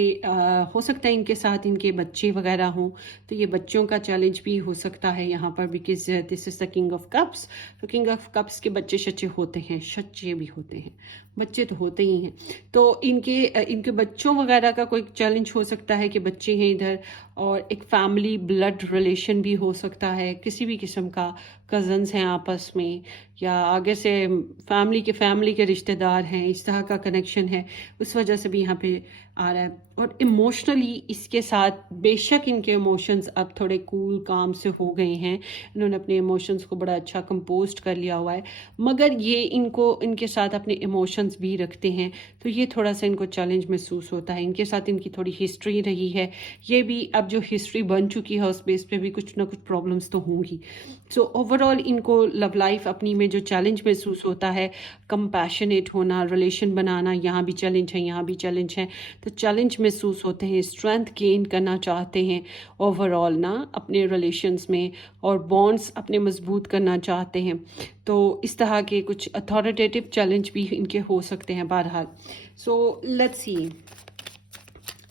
हो सकता है इनके साथ इनके बच्चे वगैरह हों, तो ये बच्चों का चैलेंज भी हो सकता है यहाँ पर, because this is the king of cups. तो किंग ऑफ कप्स के बच्चे सच्चे होते हैं, सच्चे भी होते हैं, बच्चे तो होते ही हैं। तो इनके बच्चों वगैरह का कोई चैलेंज हो सकता है कि बच्चे हैं इधर, और एक फैमिली ब्लड रिलेशन भी हो सकता है, किसी भी किस्म का, कजन्स हैं आपस में, या आगे से फैमिली के रिश्तेदार हैं, इस तरह का कनेक्शन है, उस वजह से भी यहाँ पे आ रहा है। और इमोशनली इसके साथ बेशक इनके इमोशंस अब थोड़े कूल काम से हो गए हैं, इन्होंने अपने इमोशंस को बड़ा अच्छा कंपोस्ट कर लिया हुआ है, मगर ये इनके साथ अपने इमोशंस भी रखते हैं, तो ये थोड़ा सा इनको चैलेंज महसूस होता है। इनके साथ इनकी थोड़ी हिस्ट्री रही है, ये भी अब जो हिस्ट्री बन चुकी है उस बेस पे भी कुछ ना कुछ प्रॉब्लम्स तो होंगी। सो ओवरऑल इनको लव लाइफ अपनी में जो चैलेंज महसूस होता है, कंपैशनेट होना, रिलेशन बनाना, यहाँ भी चैलेंज है, यहाँ भी चैलेंज है, तो चैलेंज महसूस होते हैं, स्ट्रेंथ गेन करना चाहते हैं ओवरऑल ना अपने रिलेशंस में, और बॉन्ड्स अपने मजबूत करना चाहते हैं। तो इस तरह के कुछ अथॉरिटेटिव चैलेंज भी इनके हो सकते हैं बहरहाल। सो लेट्स सी,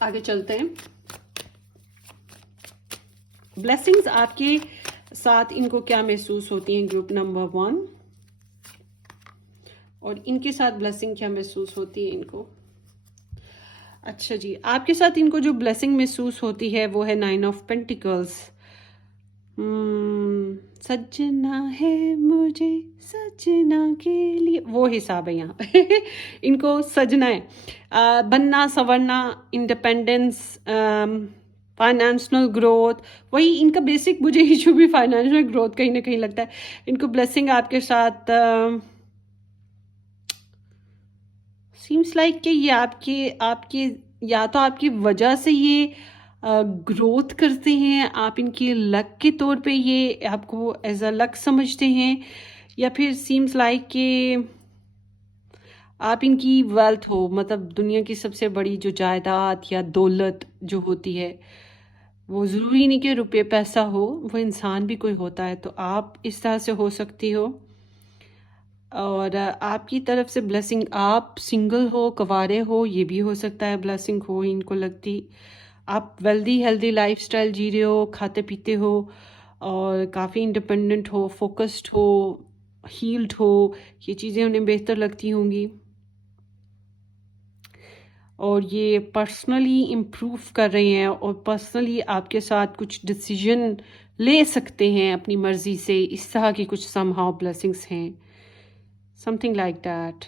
आगे चलते हैं। ब्लेसिंग्स आपके साथ इनको क्या महसूस होती हैं, ग्रुप नंबर 1, और इनके साथ ब्लेसिंग क्या महसूस होती है इनको? अच्छा जी, आपके साथ इनको जो ब्लेसिंग महसूस होती है वो है 9 ऑफ पेंटिकल्स। सजना है मुझे सजना के लिए, वो हिसाब है यहाँ पे इनको सजना है, बनना संवरना, इंडिपेंडेंस, फाइनेंशियल ग्रोथ, वही इनका बेसिक मुझे इशू भी फाइनेंशियल ग्रोथ कहीं ना कहीं लगता है। इनको ब्लेसिंग आपके साथ सीम्स लाइक कि ये आपके आपके या तो आपकी वजह से ये ग्रोथ करते हैं, आप इनकी लक के तौर पे ये आपको एज अ लक समझते हैं, या फिर सीम्स लाइक कि आप इनकी वेल्थ हो, मतलब दुनिया की सबसे बड़ी जो जायदाद या दौलत जो होती है, वो ज़रूरी नहीं कि रुपये पैसा हो, वो इंसान भी कोई होता है, तो आप इस तरह से हो सकती हो। और आपकी तरफ से ब्लेसिंग, आप सिंगल हो, कवारे हो, ये भी हो सकता है ब्लेसिंग हो इनको लगती। आप वेल्दी हेल्दी लाइफस्टाइल जी रहे हो, खाते पीते हो, और काफ़ी इंडिपेंडेंट हो, फोकस्ड हो, हील्ड हो, ये चीज़ें उन्हें बेहतर लगती होंगी, और ये पर्सनली इम्प्रूव कर रहे हैं, और पर्सनली आपके साथ कुछ डिसीजन ले सकते हैं अपनी मर्ज़ी से, इस तरह की कुछ समहाउ ब्लेसिंग्स हैं, समथिंग लाइक दैट।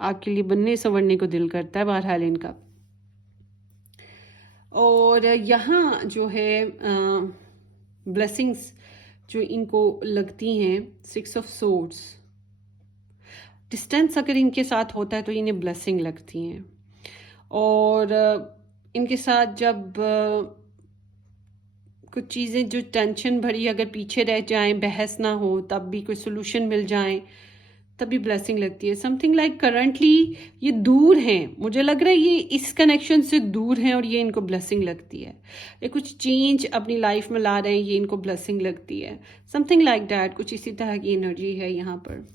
आपके लिए बनने संवरने को दिल करता है बहरहाल इनका। और यहाँ जो है ब्लेसिंग्स जो इनको लगती हैं, 6 ऑफ सोर्ड्स, डिस्टेंस अगर इनके साथ होता है तो इन्हें ब्लेसिंग लगती हैं। और इनके साथ जब कुछ चीज़ें जो टेंशन भरी अगर पीछे रह जाएं, बहस ना हो, तब भी कोई सोल्यूशन मिल जाए, तभी ब्लेसिंग लगती है। समथिंग लाइक करंटली ये दूर हैं, मुझे लग रहा है ये इस कनेक्शन से दूर हैं, और ये इनको ब्लेसिंग लगती है। ये कुछ चेंज अपनी लाइफ में ला रहे हैं, ये इनको ब्लेसिंग लगती है, समथिंग लाइक दैट, कुछ इसी तरह की एनर्जी है यहाँ पर।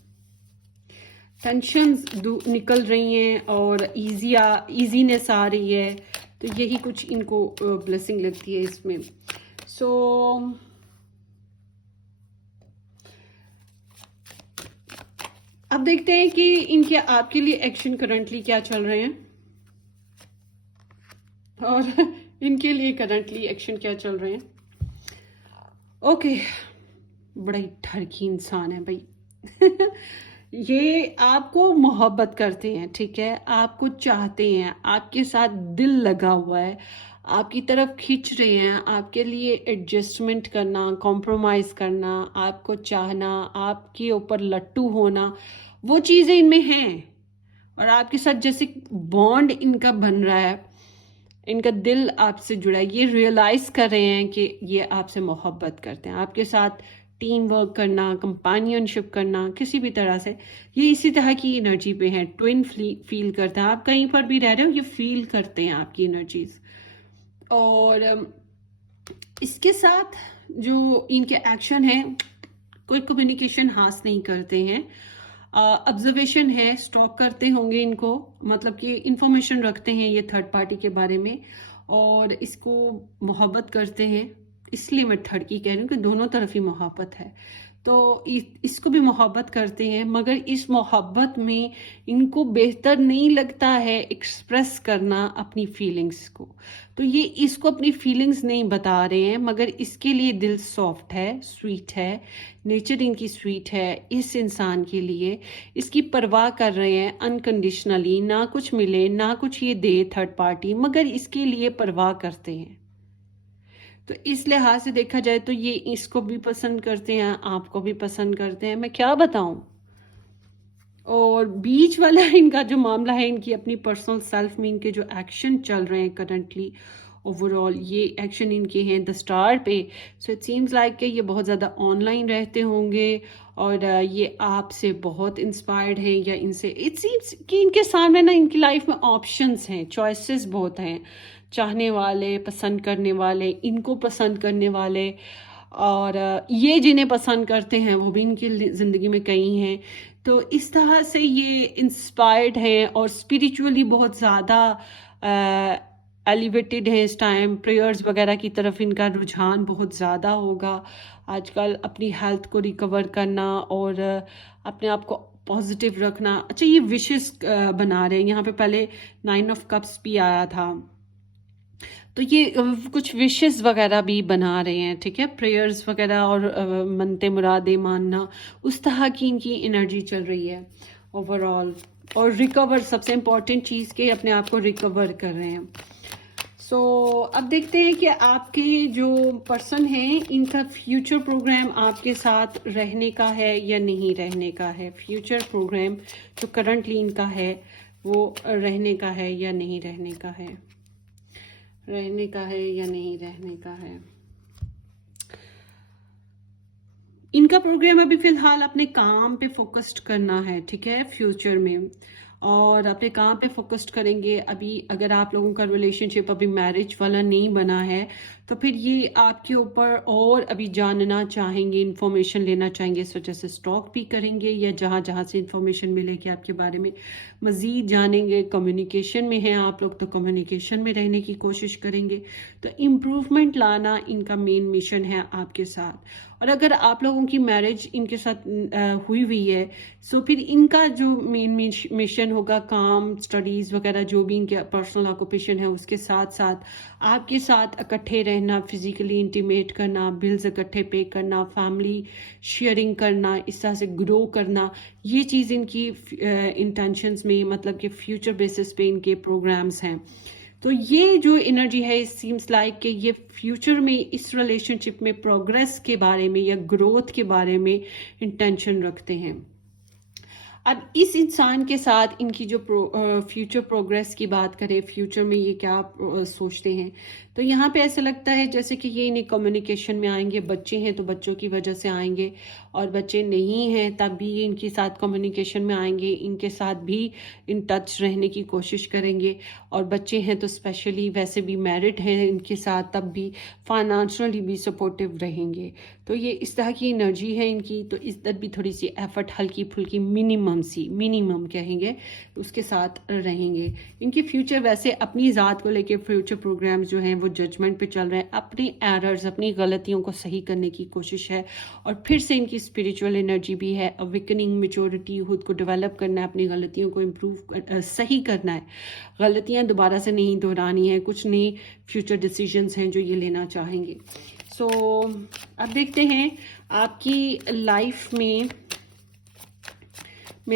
टेंशन्स निकल रही हैं और इजीनेस आ रही है, तो यही कुछ इनको ब्लेसिंग लगती है इसमें। सो अब देखते हैं कि इनके आपके लिए एक्शन करंटली क्या चल रहे हैं और इनके लिए करंटली एक्शन क्या चल रहे हैं। ओके, बड़ा ही ठरकी इंसान है भाई। ये आपको मोहब्बत करते हैं, ठीक है, आपको चाहते हैं, आपके साथ दिल लगा हुआ है, आपकी तरफ खींच रहे हैं, आपके लिए एडजस्टमेंट करना, कॉम्प्रोमाइज करना, आपको चाहना, आपके ऊपर लट्टू होना, वो चीज़ें इनमें हैं। और आपके साथ जैसे बॉन्ड इनका बन रहा है, इनका दिल आपसे जुड़ा है, ये रियलाइज कर रहे हैं कि ये आपसे मोहब्बत करते हैं, आपके साथ टीम वर्क करना, कंपेनियनशिप करना, किसी भी तरह से ये इसी तरह की एनर्जी पे हैं। ट्विन फील करते हैं, आप कहीं पर भी रह रहे हो ये फील करते हैं आपकी एनर्जीज। और इसके साथ जो इनके एक्शन है, कोई कम्युनिकेशन हास नहीं करते हैं, ऑब्जर्वेशन है, स्टॉक करते होंगे इनको, मतलब कि इंफॉर्मेशन रखते हैं ये थर्ड पार्टी के बारे में और इसको मोहब्बत करते हैं। इसलिए मैं थर्ड की कह रही हूँ कि दोनों तरफ ही मोहब्बत है, तो इसको भी मोहब्बत करते हैं, मगर इस मोहब्बत में इनको बेहतर नहीं लगता है एक्सप्रेस करना अपनी फीलिंग्स को। तो ये इसको अपनी फीलिंग्स नहीं बता रहे हैं, मगर इसके लिए दिल सॉफ्ट है, स्वीट है, नेचर इनकी स्वीट है इस इंसान के लिए। इसकी परवाह कर रहे हैं अनकंडीशनली, ना कुछ मिले ना कुछ ये दे थर्ड पार्टी, मगर इसके लिए परवाह करते हैं। तो इस लिहाज से देखा जाए तो ये इसको भी पसंद करते हैं, आपको भी पसंद करते हैं, मैं क्या बताऊं। और बीच वाला इनका जो मामला है, इनकी अपनी पर्सनल सेल्फ में इनके जो एक्शन चल रहे हैं करंटली, ओवरऑल ये एक्शन इनके हैं द स्टार पे। सो इट सीम्स लाइक कि ये बहुत ज़्यादा ऑनलाइन रहते होंगे और ये आपसे बहुत इंस्पायर्ड हैं, या इनसे इट सीम्स कि इनके सामने ना इनकी लाइफ में ऑप्शंस हैं, चॉइसेस बहुत हैं, चाहने वाले, पसंद करने वाले, इनको पसंद करने वाले, और ये जिन्हें पसंद करते हैं वो भी इनकी ज़िंदगी में कई हैं। तो इस तरह से ये इंस्पायर्ड हैं और स्पिरिचुअली बहुत ज़्यादा एलिवेटेड है इस टाइम। प्रेयर्स वगैरह की तरफ इनका रुझान बहुत ज़्यादा होगा आजकल। अपनी हेल्थ को रिकवर करना और अपने आप को पॉजिटिव रखना। अच्छा, ये विशेस बना रहे हैं, यहाँ पे पहले 9 ऑफ कप्स भी आया था, तो ये कुछ विशेस वगैरह भी बना रहे हैं, ठीक है, प्रेयर्स वगैरह और मनते मुरादे मानना, उस तरह की इनकी एनर्जी चल रही है ओवरऑल। और रिकवर, सबसे इम्पोर्टेंट चीज़ के अपने आप को रिकवर कर रहे हैं। सो अब देखते हैं कि आपके जो पर्सन हैं इनका फ्यूचर प्रोग्राम आपके साथ रहने का है या नहीं रहने का है। फ्यूचर प्रोग्राम जो करंटली इनका है वो रहने का है या नहीं रहने का है, रहने का है या नहीं रहने का है। इनका प्रोग्राम अभी फिलहाल अपने काम पे फोकस्ड करना है, ठीक है, फ्यूचर में, और अपने काम पे फोकस्ड करेंगे। अभी अगर आप लोगों का रिलेशनशिप अभी मैरिज वाला नहीं बना है तो फिर ये आपके ऊपर और अभी जानना चाहेंगे, इंफॉर्मेशन लेना चाहेंगे, इस वजह से स्टॉक भी करेंगे, या जहाँ जहाँ से इंफॉर्मेशन मिलेगी आपके बारे में मज़ीद जानेंगे। कम्युनिकेशन में हैं आप लोग तो कम्युनिकेशन में रहने की कोशिश करेंगे। तो इम्प्रूवमेंट लाना इनका मेन मिशन है आपके साथ। और अगर आप लोगों की मैरिज इनके साथ हुई हुई है, सो फिर इनका जो मेन मिशन होगा, काम, स्टडीज़ वगैरह जो भी इनके पर्सनल ऑक्यूपेशन है, उसके साथ साथ आपके साथ इकट्ठे रहना, फिजिकली इंटीमेट करना, बिल्स इकट्ठे पे करना, फैमिली शेयरिंग करना, इस तरह से ग्रो करना, ये चीज़ इनकी इंटेंशंस में, मतलब कि फ्यूचर बेसिस पे इनके प्रोग्राम्स हैं। तो ये जो एनर्जी है, इट सीम्स लाइक कि ये फ्यूचर में इस रिलेशनशिप में प्रोग्रेस के बारे में या ग्रोथ के बारे में इंटेंशन रखते हैं। अब इस इंसान के साथ इनकी जो फ्यूचर प्रोग्रेस की बात करें, फ्यूचर में ये क्या सोचते हैं, तो यहाँ पे ऐसा लगता है जैसे कि ये इन्हें कम्युनिकेशन में आएंगे, बच्चे हैं तो बच्चों की वजह से आएंगे, और बच्चे नहीं हैं तब भी ये इनके साथ कम्युनिकेशन में आएंगे, इनके साथ भी इन टच रहने की कोशिश करेंगे। और बच्चे हैं तो स्पेशली वैसे भी मैरिड हैं इनके साथ तब भी फाइनेंशियली भी सपोर्टिव रहेंगे। तो ये इस तरह की एनर्जी है इनकी। तो इज्जत भी थोड़ी सी एफर्ट हल्की फुल्की मिनिमम कहेंगे उसके साथ रहेंगे। इनके फ्यूचर वैसे अपनी ज़ात को लेके फ्यूचर प्रोग्राम्स जो हैं वो जजमेंट पे चल रहे हैं, अपनी एरर्स अपनी गलतियों को सही करने की कोशिश है। और फिर से इनकी स्पिरिचुअल एनर्जी भी है, अवेकनिंग मेच्योरिटी, खुद को डेवलप करना है, अपनी गलतियों को इम्प्रूव सही करना है, गलतियां दोबारा से नहीं दोहरानी है, कुछ नए फ्यूचर डिसीजंस हैं जो ये लेना चाहेंगे। सो अब देखते हैं आपकी लाइफ में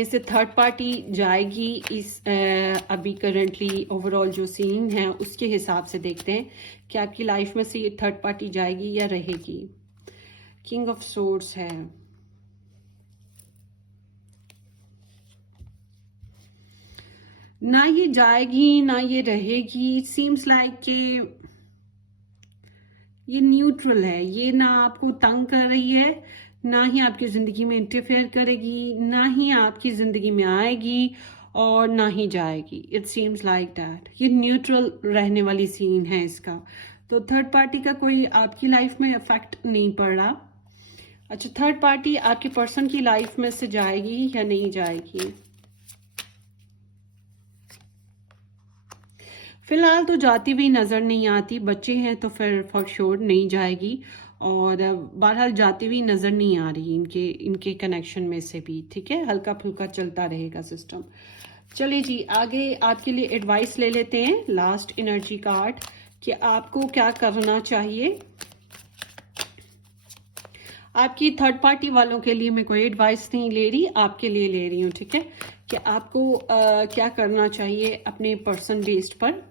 से थर्ड पार्टी जाएगी इस अभी करंटली ओवरऑल जो सीन है उसके हिसाब से देखते हैं कि आपकी लाइफ में से ये थर्ड पार्टी जाएगी या रहेगी। किंग ऑफ सोर्ड्स है, ना ये जाएगी ना ये रहेगी। इट सीम्स लाइक कि ये न्यूट्रल है, ये ना आपको तंग कर रही है, ना ही आपकी ज़िंदगी में इंटरफेयर करेगी, ना ही आपकी ज़िंदगी में आएगी और ना ही जाएगी। इट सीम्स लाइक दैट ये न्यूट्रल रहने वाली सीन है इसका। तो थर्ड पार्टी का कोई आपकी लाइफ में इफेक्ट नहीं पड़ रहा। अच्छा, थर्ड पार्टी आपके पर्सन की लाइफ में से जाएगी या नहीं जाएगी? फिलहाल तो जाती हुई नज़र नहीं आती, बच्चे हैं तो फिर फॉर श्योर नहीं जाएगी। और बहरहाल जाती हुई नज़र नहीं आ रही इनके कनेक्शन में से भी। ठीक है, हल्का फुल्का चलता रहेगा सिस्टम। चलिए जी, आगे आपके लिए एडवाइस ले लेते हैं, लास्ट एनर्जी कार्ड, कि आपको क्या करना चाहिए। आपकी थर्ड पार्टी वालों के लिए मैं कोई एडवाइस नहीं ले रही, आपके लिए ले रही हूँ। ठीक है, कि आपको क्या करना चाहिए अपने पर्सन बेस्ड पर।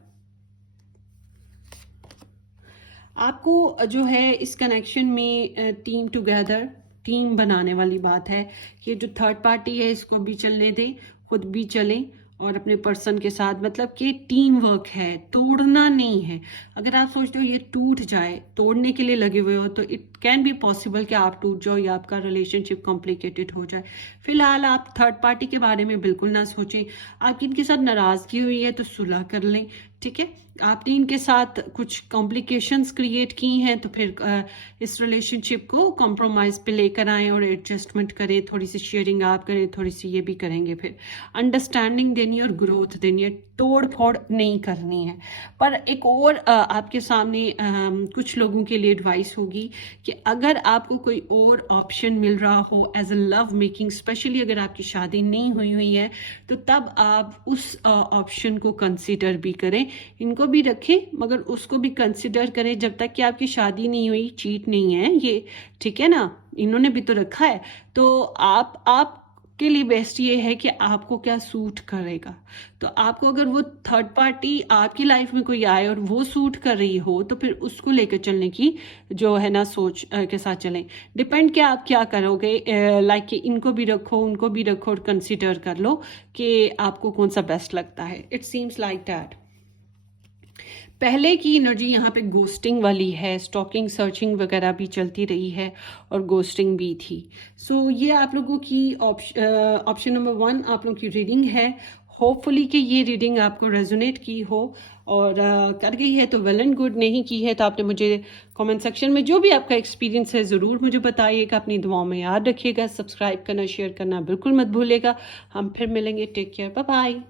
आपको जो है इस कनेक्शन में टीम टुगेदर, टीम बनाने वाली बात है कि जो थर्ड पार्टी है इसको भी चलने दें, खुद भी चलें और अपने पर्सन के साथ, मतलब कि टीम वर्क है, तोड़ना नहीं है। अगर आप सोचते हो ये टूट जाए, तोड़ने के लिए लगे हुए हो, तो इट कैन बी पॉसिबल कि आप टूट जाओ या आपका रिलेशनशिप कॉम्प्लिकेटेड हो जाए। फिलहाल आप थर्ड पार्टी के बारे में बिल्कुल ना सोचें। आपकी इनके साथ नाराजगी हुई है तो सुलह कर लें। ठीक है, आपने इनके साथ कुछ कॉम्प्लिकेशंस क्रिएट की हैं तो फिर इस रिलेशनशिप को कॉम्प्रोमाइज पे लेकर आएं और एडजस्टमेंट करें, थोड़ी सी शेयरिंग आप करें, थोड़ी सी ये भी करेंगे, फिर अंडरस्टैंडिंग देनी और ग्रोथ देनी है, तोड़ फोड़ नहीं करनी है। पर एक और आपके सामने कुछ लोगों के लिए एडवाइस होगी कि अगर आपको कोई और ऑप्शन मिल रहा हो as a love making, specially अगर आपकी शादी नहीं हुई हुई है, तो तब आप उस ऑप्शन को कंसिडर भी करें। इनको भी रखें मगर उसको भी कंसिडर करें जब तक कि आपकी शादी नहीं हुई। चीट नहीं है ये, ठीक है ना, इन्होंने भी तो रखा है। तो आप के लिए बेस्ट ये है कि आपको क्या सूट करेगा। तो आपको अगर वो थर्ड पार्टी आपकी लाइफ में कोई आए और वो सूट कर रही हो तो फिर उसको लेकर चलने की जो है ना सोच के साथ चलें। डिपेंड कि आप क्या करोगे, लाइक कि इनको भी रखो उनको भी रखो और कंसिडर कर लो कि आपको कौन सा बेस्ट लगता है। It seems like that. पहले की एनर्जी यहाँ पे गोस्टिंग वाली है, स्टॉकिंग सर्चिंग वगैरह भी चलती रही है और गोस्टिंग भी थी। सो ये आप लोगों की ऑप्शन नंबर 1 आप लोगों की रीडिंग है। होपफुली कि ये रीडिंग आपको रेजोनेट की हो और कर गई है तो वेल एंड गुड, नहीं की है तो आपने मुझे कमेंट सेक्शन में जो भी आपका एक्सपीरियंस है ज़रूर मुझे बताइएगा। अपनी दुआओं में याद रखिएगा, सब्सक्राइब करना शेयर करना बिल्कुल मत भूलिएगा। हम फिर मिलेंगे, टेक केयर, बाय बाय।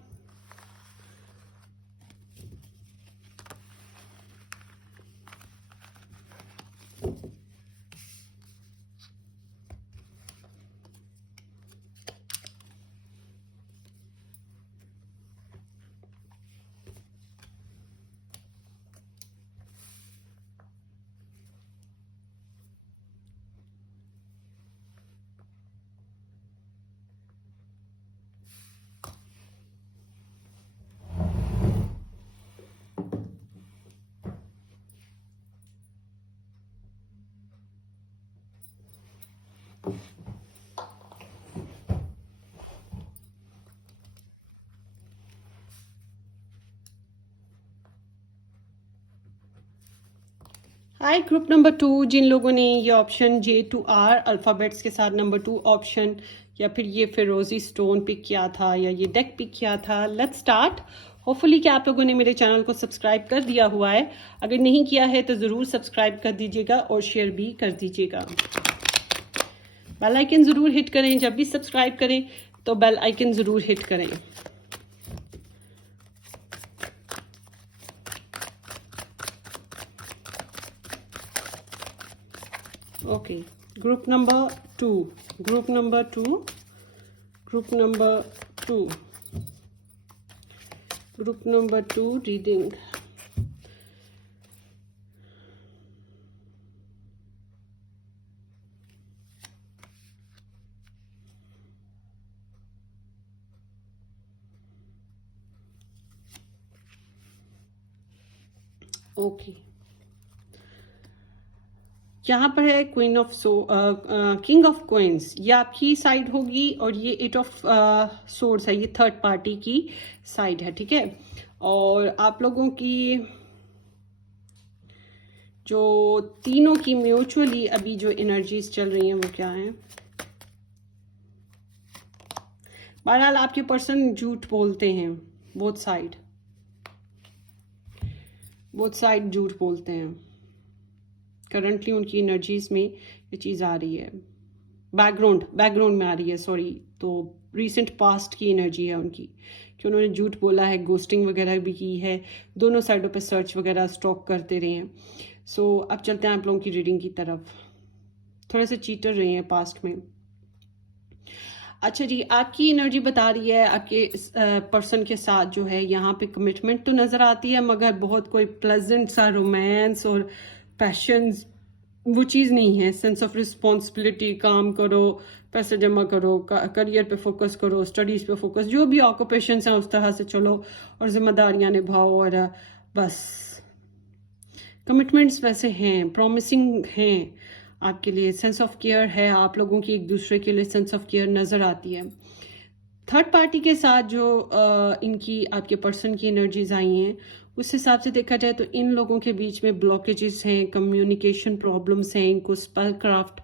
हाय ग्रुप नंबर 2, जिन लोगों ने ये option J to R alphabets के साथ नंबर 2 ऑप्शन या फिर ये फिरोजी स्टोन पिक किया था या ये डेक पिक किया था, लेट्स स्टार्ट। होपफुली कि आप लोगों ने मेरे चैनल को सब्सक्राइब कर दिया हुआ है। अगर नहीं किया है तो ज़रूर सब्सक्राइब कर दीजिएगा और शेयर भी कर दीजिएगा। बेल आइकन ज़रूर हिट करें, जब भी सब्सक्राइब करें तो बेल आइकन ज़रूर हिट करें। Okay, group number 2, group number 2, group number 2, group number 2 reading. Okay, यहाँ पर है queen of king of queens, ये आपकी साइड होगी और ये 8 ऑफ सोर्ड्स है, ये थर्ड पार्टी की साइड है, ठीक है। और आप लोगों की जो तीनों की म्यूचुअली अभी जो एनर्जीज चल रही हैं वो क्या है। बहरहाल आपके पर्सन झूठ बोलते हैं, बोथ साइड झूठ बोलते हैं। करंटली उनकी एनर्जीज में ये चीज़ आ रही है, बैकग्राउंड में आ रही है, सॉरी। तो रीसेंट पास्ट की एनर्जी है उनकी कि उन्होंने झूठ बोला है, गोस्टिंग वगैरह भी की है, दोनों साइडों पे सर्च वगैरह स्टॉक करते रहे हैं। सो अब चलते हैं आप लोगों की रीडिंग की तरफ। थोड़े से चीटर रहे हैं पास्ट में। अच्छा जी, आपकी एनर्जी बता रही है आपके पर्सन के साथ जो है यहाँ पे कमिटमेंट तो नज़र आती है, मगर बहुत कोई प्लेजेंट सा रोमांस और पैशंस वो चीज़ नहीं है। सेंस ऑफ रिस्पॉन्सिबिलिटी, काम करो, पैसे जमा करो, करियर पे फोकस करो, स्टडीज़ पे फोकस, जो भी ऑक्यूपेशंस हैं उस तरह से चलो और जिम्मेदारियां निभाओ और बस। कमिटमेंट्स वैसे हैं, प्रॉमिसिंग हैं आपके लिए, सेंस ऑफ केयर है, आप लोगों की एक दूसरे के लिए सेंस ऑफ केयर नज़र आती है। थर्ड पार्टी के साथ जो इनकी आपके पर्सन की एनर्जीज आई हैं उस हिसाब से देखा जाए तो इन लोगों के बीच में ब्लॉकेजेस हैं, कम्युनिकेशन प्रॉब्लम्स हैं, इनको स्पेल क्राफ्ट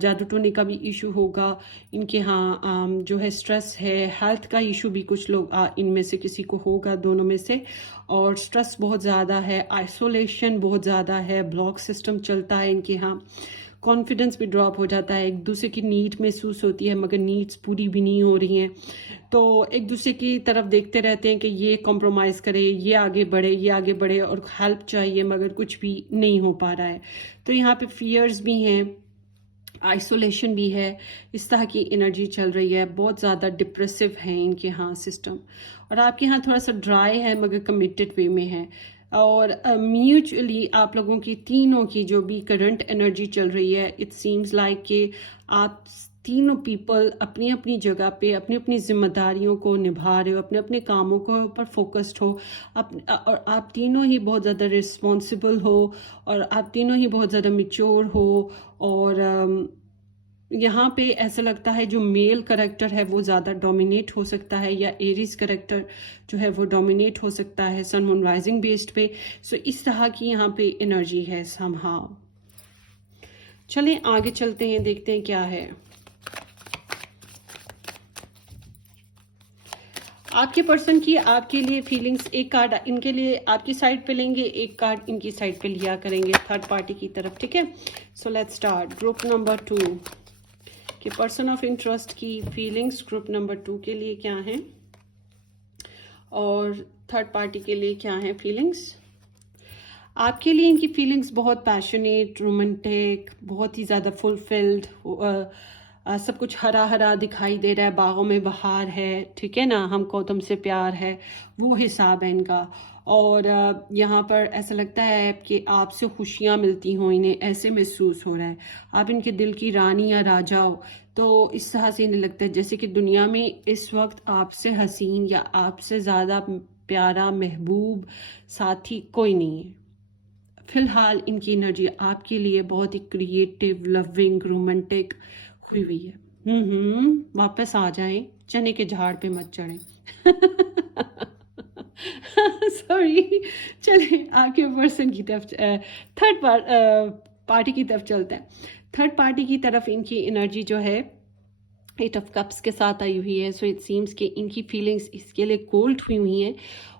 जादू टोने का भी इशू होगा इनके यहाँ, जो है स्ट्रेस है, हेल्थ का इशू भी कुछ लोग इनमें से किसी को होगा, दोनों में से। और स्ट्रेस बहुत ज़्यादा है, आइसोलेशन बहुत ज़्यादा है, ब्लॉक सिस्टम चलता है इनके यहाँ, कॉन्फिडेंस भी ड्रॉप हो जाता है, एक दूसरे की नीड महसूस होती है मगर नीड्स पूरी भी नहीं हो रही हैं। तो एक दूसरे की तरफ देखते रहते हैं कि ये कॉम्प्रोमाइज़ करे, ये आगे बढ़े और हेल्प चाहिए मगर कुछ भी नहीं हो पा रहा है। तो यहाँ पे फियर्स भी हैं, आइसोलेशन भी है, इस तरह की एनर्जी चल रही है। बहुत ज़्यादा डिप्रेसिव है इनके यहाँ सिस्टम, और आपके यहाँ थोड़ा सा ड्राई है मगर कमिटेड वे में है। और म्यूचुअली आप लोगों की तीनों की जो भी करंट एनर्जी चल रही है, इट सीम्स लाइक कि आप तीनों पीपल अपनी अपनी जगह पे अपनी अपनी जिम्मेदारियों को निभा रहे हो, अपने अपने कामों को ऊपर फोकस्ड हो, और आप तीनों ही बहुत ज़्यादा रिस्पॉन्सिबल हो, और आप तीनों ही बहुत ज़्यादा मिच्योर हो। और यहाँ पे ऐसा लगता है जो मेल करेक्टर है वो ज़्यादा डोमिनेट हो सकता है, या एरीज करेक्टर जो है वो डोमिनेट हो सकता है सन मून राइजिंग बेस्ड पे। सो इस तरह की यहाँ पे एनर्जी है समहाउ। चलें आगे चलते हैं, देखते हैं क्या है आपके पर्सन की आपके लिए फीलिंग्स। एक कार्ड इनके लिए आपकी साइड पे लेंगे, एक कार्ड इनकी साइड पे लिया करेंगे थर्ड पार्टी की तरफ, ठीक है। So let's start. Group number 2 कि पर्सन ऑफ इंटरेस्ट की फीलिंग्स ग्रुप नंबर 2 के लिए क्या हैं और थर्ड पार्टी के लिए क्या हैं फीलिंग्स। आपके लिए इनकी फीलिंग्स बहुत पैशनेट, रोमांटिक, बहुत ही ज़्यादा फुलफिल्ड, सब कुछ हरा हरा दिखाई दे रहा है, बागों में बहार है, ठीक है ना, हमको तुमसे प्यार है, वो हिसाब है इनका। और यहाँ पर ऐसा लगता है कि आपसे खुशियाँ मिलती हों इन्हें, ऐसे महसूस हो रहा है आप इनके दिल की रानी या राजा हो। तो इस तरह से इन्हें लगता है जैसे कि दुनिया में इस वक्त आपसे हसीन या आपसे ज़्यादा प्यारा महबूब साथी कोई नहीं है। फिलहाल इनकी एनर्जी आपके लिए बहुत ही क्रिएटिव, लविंग, रोमांटिक हुई हुई है। वापस आ जाएं, चने के झाड़ पे मत चढ़ें। सॉरी। चलिए आपके पर्सन की तरफ, थर्ड पार्टी की तरफ चलते हैं। थर्ड पार्टी की तरफ इनकी एनर्जी जो है एट ऑफ कप्स के साथ आई हुई है। सो इट सीम्स कि इनकी फीलिंग्स इसके लिए कोल्ड हुई हुई हैं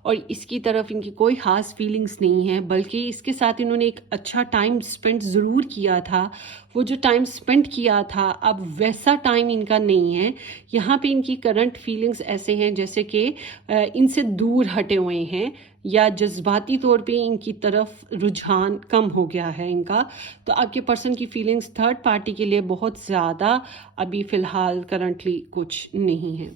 और इसकी तरफ इनकी कोई खास फीलिंग्स नहीं है, बल्कि इसके साथ इन्होंने एक अच्छा टाइम स्पेंड ज़रूर किया था। वो जो टाइम स्पेंड किया था अब वैसा टाइम इनका नहीं है। यहाँ पे इनकी करंट फीलिंग्स ऐसे हैं जैसे कि इनसे दूर हटे हुए हैं या जज्बाती तौर पे इनकी तरफ रुझान कम हो गया है इनका। तो आपके पर्सन की फीलिंग्स थर्ड पार्टी के लिए बहुत ज़्यादा अभी फ़िलहाल करंटली कुछ नहीं है।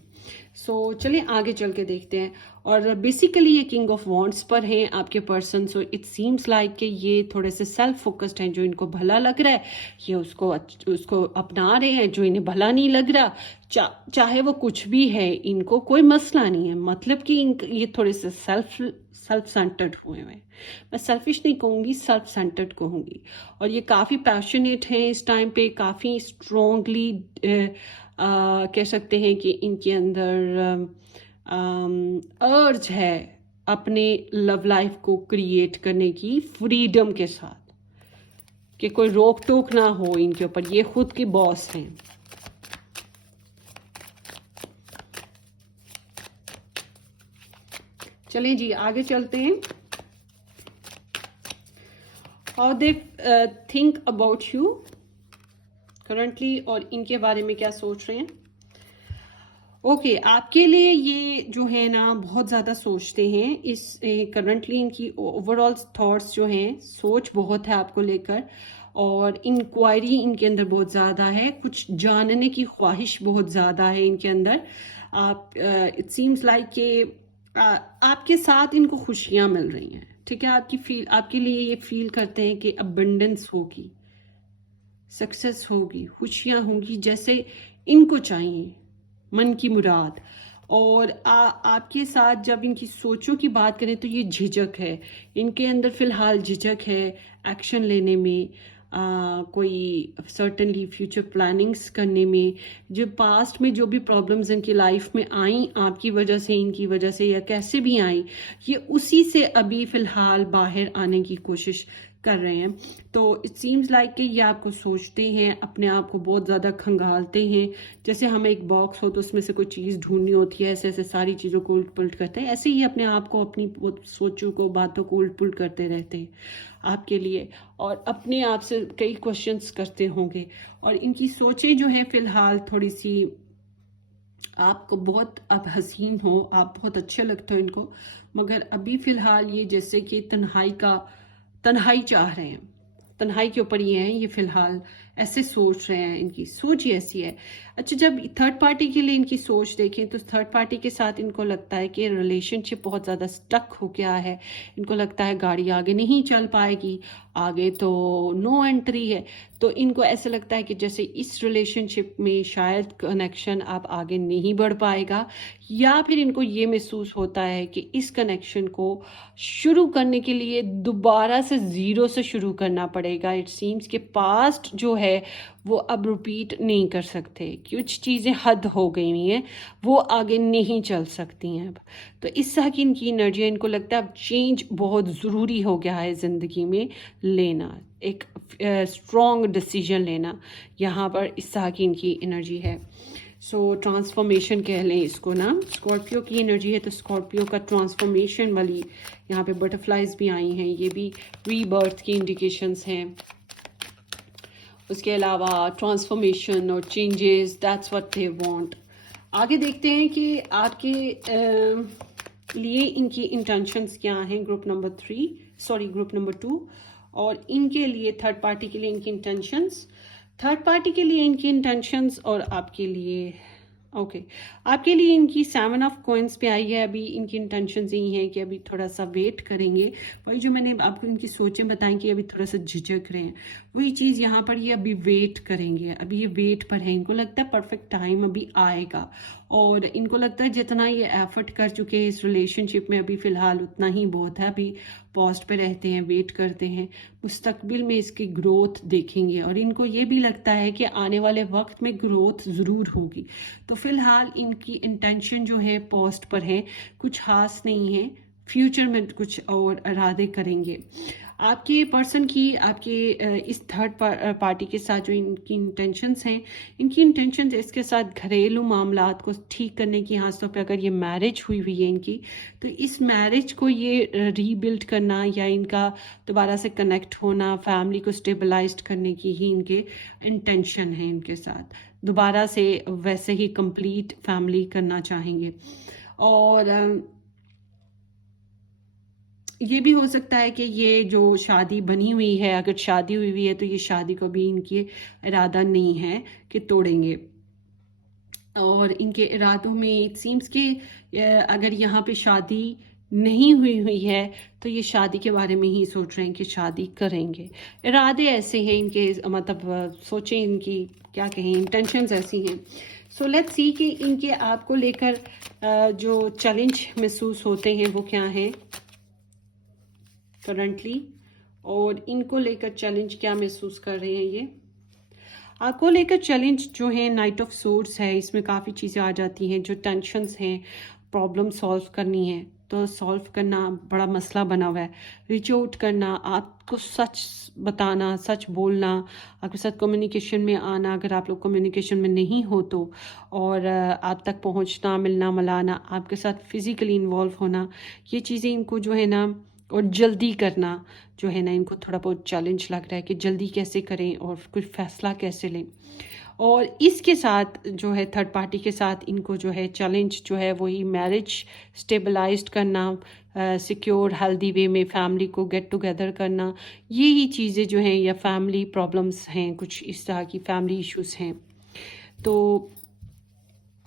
सो चलिए आगे चल के देखते हैं। और बेसिकली ये किंग ऑफ वॉन्ड्स पर हैं आपके person. So it seems like कि ये थोड़े से सेल्फ फोकस्ड हैं। जो इनको भला लग रहा है ये उसको अपना रहे हैं, जो इन्हें भला नहीं लग रहा चाहे वो कुछ भी है इनको कोई मसला नहीं है। मतलब कि ये थोड़े से सेल्फ सेंटर्ड हुए हैं। मैं सेल्फिश नहीं कहूँगी, सेल्फ सेंटर्ड कहूँगी। और ये काफ़ी पैशनेट हैं इस टाइम पे, काफ़ी स्ट्रोंगली कह सकते हैं कि इनके अंदर अर्ज है अपने लव लाइफ को क्रिएट करने की फ्रीडम के साथ, कि कोई रोक टोक ना हो इनके ऊपर। ये खुद की बॉस हैं। चलें जी आगे चलते हैं। How they think about you currently, और इनके बारे में क्या सोच रहे हैं। ओके आपके लिए ये जो है ना बहुत ज़्यादा सोचते हैं। इस करंटली इनकी ओवरऑल थॉट्स जो हैं, सोच बहुत है आपको लेकर, और इंक्वायरी इनके अंदर बहुत ज़्यादा है, कुछ जानने की ख्वाहिश बहुत ज़्यादा है इनके अंदर। आप इट सीम्स लाइक कि आपके साथ इनको खुशियाँ मिल रही हैं, ठीक है। आपके लिए ये फील करते हैं कि अबंडेंस होगी, सक्सेस होगी, खुशियाँ होंगी जैसे इनको चाहिए, मन की मुराद। और आपके साथ जब इनकी सोचों की बात करें तो ये झिझक है इनके अंदर, फिलहाल झिझक है एक्शन लेने में, कोई सर्टनली फ्यूचर प्लानिंग्स करने में। जो पास्ट में जो भी प्रॉब्लम्स इनकी लाइफ में आई आपकी वजह से, इनकी वजह से, या कैसे भी आई, ये उसी से अभी फ़िलहाल बाहर आने की कोशिश कर रहे हैं। तो इट सीम्स लाइक कि ये आपको सोचते हैं, अपने आप को बहुत ज़्यादा खंगालते हैं। जैसे हमें एक बॉक्स हो तो उसमें से कोई चीज़ ढूंढनी होती है, ऐसे ऐसे सारी चीज़ों को उलट पुलट करते हैं। ऐसे ही अपने आप को, अपनी सोचों को, बातों को उलट पुलट करते रहते हैं आपके लिए, और अपने आप से कई क्वेश्चंस करते होंगे। और इनकी सोचें जो हैं फ़िलहाल थोड़ी सी आपको बहुत अब हसीन हो, आप बहुत अच्छे लगते हो इनको, मगर अभी फ़िलहाल ये जैसे कि तन्हाई चाह रहे हैं, तन्हाई के ऊपर ये हैं, ये फ़िलहाल ऐसे सोच रहे हैं। इनकी सोच ही ऐसी है। अच्छा जब थर्ड पार्टी के लिए इनकी सोच देखें तो थर्ड पार्टी के साथ इनको लगता है कि रिलेशनशिप बहुत ज़्यादा स्टक हो गया है। इनको लगता है गाड़ी आगे नहीं चल पाएगी, आगे तो नो एंट्री है। तो इनको ऐसा लगता है कि जैसे इस रिलेशनशिप में शायद कनेक्शन अब आगे नहीं बढ़ पाएगा, या फिर इनको ये महसूस होता है कि इस कनेक्शन को शुरू करने के लिए दोबारा से ज़ीरो से शुरू करना पड़ेगा। इट सीम्स कि पास्ट जो है वो अब रिपीट नहीं कर सकते, कुछ चीज़ें हद हो गई हुई हैं, वो आगे नहीं चल सकती हैं अब। तो इस तरह की इनकी एनर्जी है। इनको लगता है अब चेंज बहुत ज़रूरी हो गया है ज़िंदगी में लेना, एक स्ट्रॉन्ग डिसीजन लेना। यहाँ पर इस तरह की इनकी एनर्जी है। सो ट्रांसफॉर्मेशन कह लें इसको ना, स्कॉर्पियो की एनर्जी है तो स्कॉर्पियो का ट्रांसफॉर्मेशन वाली यहाँ पे बटरफ्लाइज भी आई हैं, ये भी रीबर्थ की इंडिकेशंस हैं। उसके अलावा ट्रांसफॉर्मेशन और changes, that's what they want. आगे देखते हैं कि आपके लिए इनकी इंटेंशंस क्या हैं। ग्रुप नंबर 2 और इनके लिए थर्ड पार्टी के लिए इनकी इंटेंशंस, और आपके लिए आपके लिए इनकी 7 ऑफ कॉइन्स पे आई है। अभी इनकी इंटेंशंस यही है कि अभी थोड़ा सा वेट करेंगे। वही जो मैंने आपको इनकी सोचें बताई कि अभी थोड़ा सा झिझक रहे हैं, वही चीज़ यहाँ पर ये अभी वेट करेंगे। अभी ये वेट पर है, इनको लगता है परफेक्ट टाइम अभी आएगा, और इनको लगता है जितना ये एफर्ट कर चुके हैं इस रिलेशनशिप में अभी फ़िलहाल उतना ही बहुत है। अभी पॉस्ट पे रहते हैं, वेट करते हैं, मुस्तकबिल में इसकी ग्रोथ देखेंगे। और इनको ये भी लगता है कि आने वाले वक्त में ग्रोथ ज़रूर होगी। तो फ़िलहाल इनकी इंटेंशन जो है पॉस्ट पर है, कुछ खास नहीं है। फ्यूचर में कुछ और इरादे करेंगे। आपके पर्सन की आपके इस थर्ड पार्टी के साथ जो इनकी इंटेंशंस हैं, इनकी इंटेंशंस इसके साथ घरेलू मामलात को ठीक करने की, खासतौर पे अगर ये मैरिज हुई हुई है इनकी, तो इस मैरिज को ये रीबिल्ड करना या इनका दोबारा से कनेक्ट होना, फैमिली को स्टेबलाइज्ड करने की ही इनके इंटेंशन है। इनके साथ दोबारा से वैसे ही कंप्लीट फैमिली करना चाहेंगे। और ये भी हो सकता है कि ये जो शादी बनी हुई है, अगर शादी हुई हुई है तो ये शादी को भी इनकी इरादा नहीं है कि तोड़ेंगे। और इनके इरादों में इट सीम्स कि अगर यहाँ पे शादी नहीं हुई हुई है तो ये शादी के बारे में ही सोच रहे हैं कि शादी करेंगे। इरादे ऐसे हैं इनके, मतलब सोचें इनकी क्या कहें, इंटेंशंस ऐसी हैं। सो लेट्स सी कि इनके आपको लेकर जो चैलेंज महसूस होते हैं वो क्या हैं करंटली, और इनको लेकर चैलेंज क्या महसूस कर रहे हैं ये। आपको लेकर चैलेंज जो है नाइट ऑफ सोर्ड्स है, इसमें काफ़ी चीज़ें आ जाती हैं, जो टेंशन्स हैं, प्रॉब्लम सॉल्व करनी है तो सॉल्व करना बड़ा मसला बना हुआ है। रीच आउट करना, आपको सच बताना, सच बोलना, आपके साथ कम्युनिकेशन में आना, अगर आप लोग कम्युनिकेशन में नहीं हो तो, और आप तक पहुंचना, मिलना मिलाना, आपके साथ फिज़िकली इन्वॉल्व होना, ये चीज़ें इनको जो है ना, और जल्दी करना जो है ना, इनको थोड़ा बहुत चैलेंज लग रहा है कि जल्दी कैसे करें और कुछ फैसला कैसे लें। और इसके साथ जो है थर्ड पार्टी के साथ इनको जो है चैलेंज जो है वही मैरिज स्टेबलाइज्ड करना, सिक्योर हेल्दी वे में फैमिली को गेट टुगेदर करना, यही चीज़ें जो हैं, या फैमिली प्रॉब्लम्स हैं, कुछ इस तरह की फैमिली इश्यूज़ हैं। तो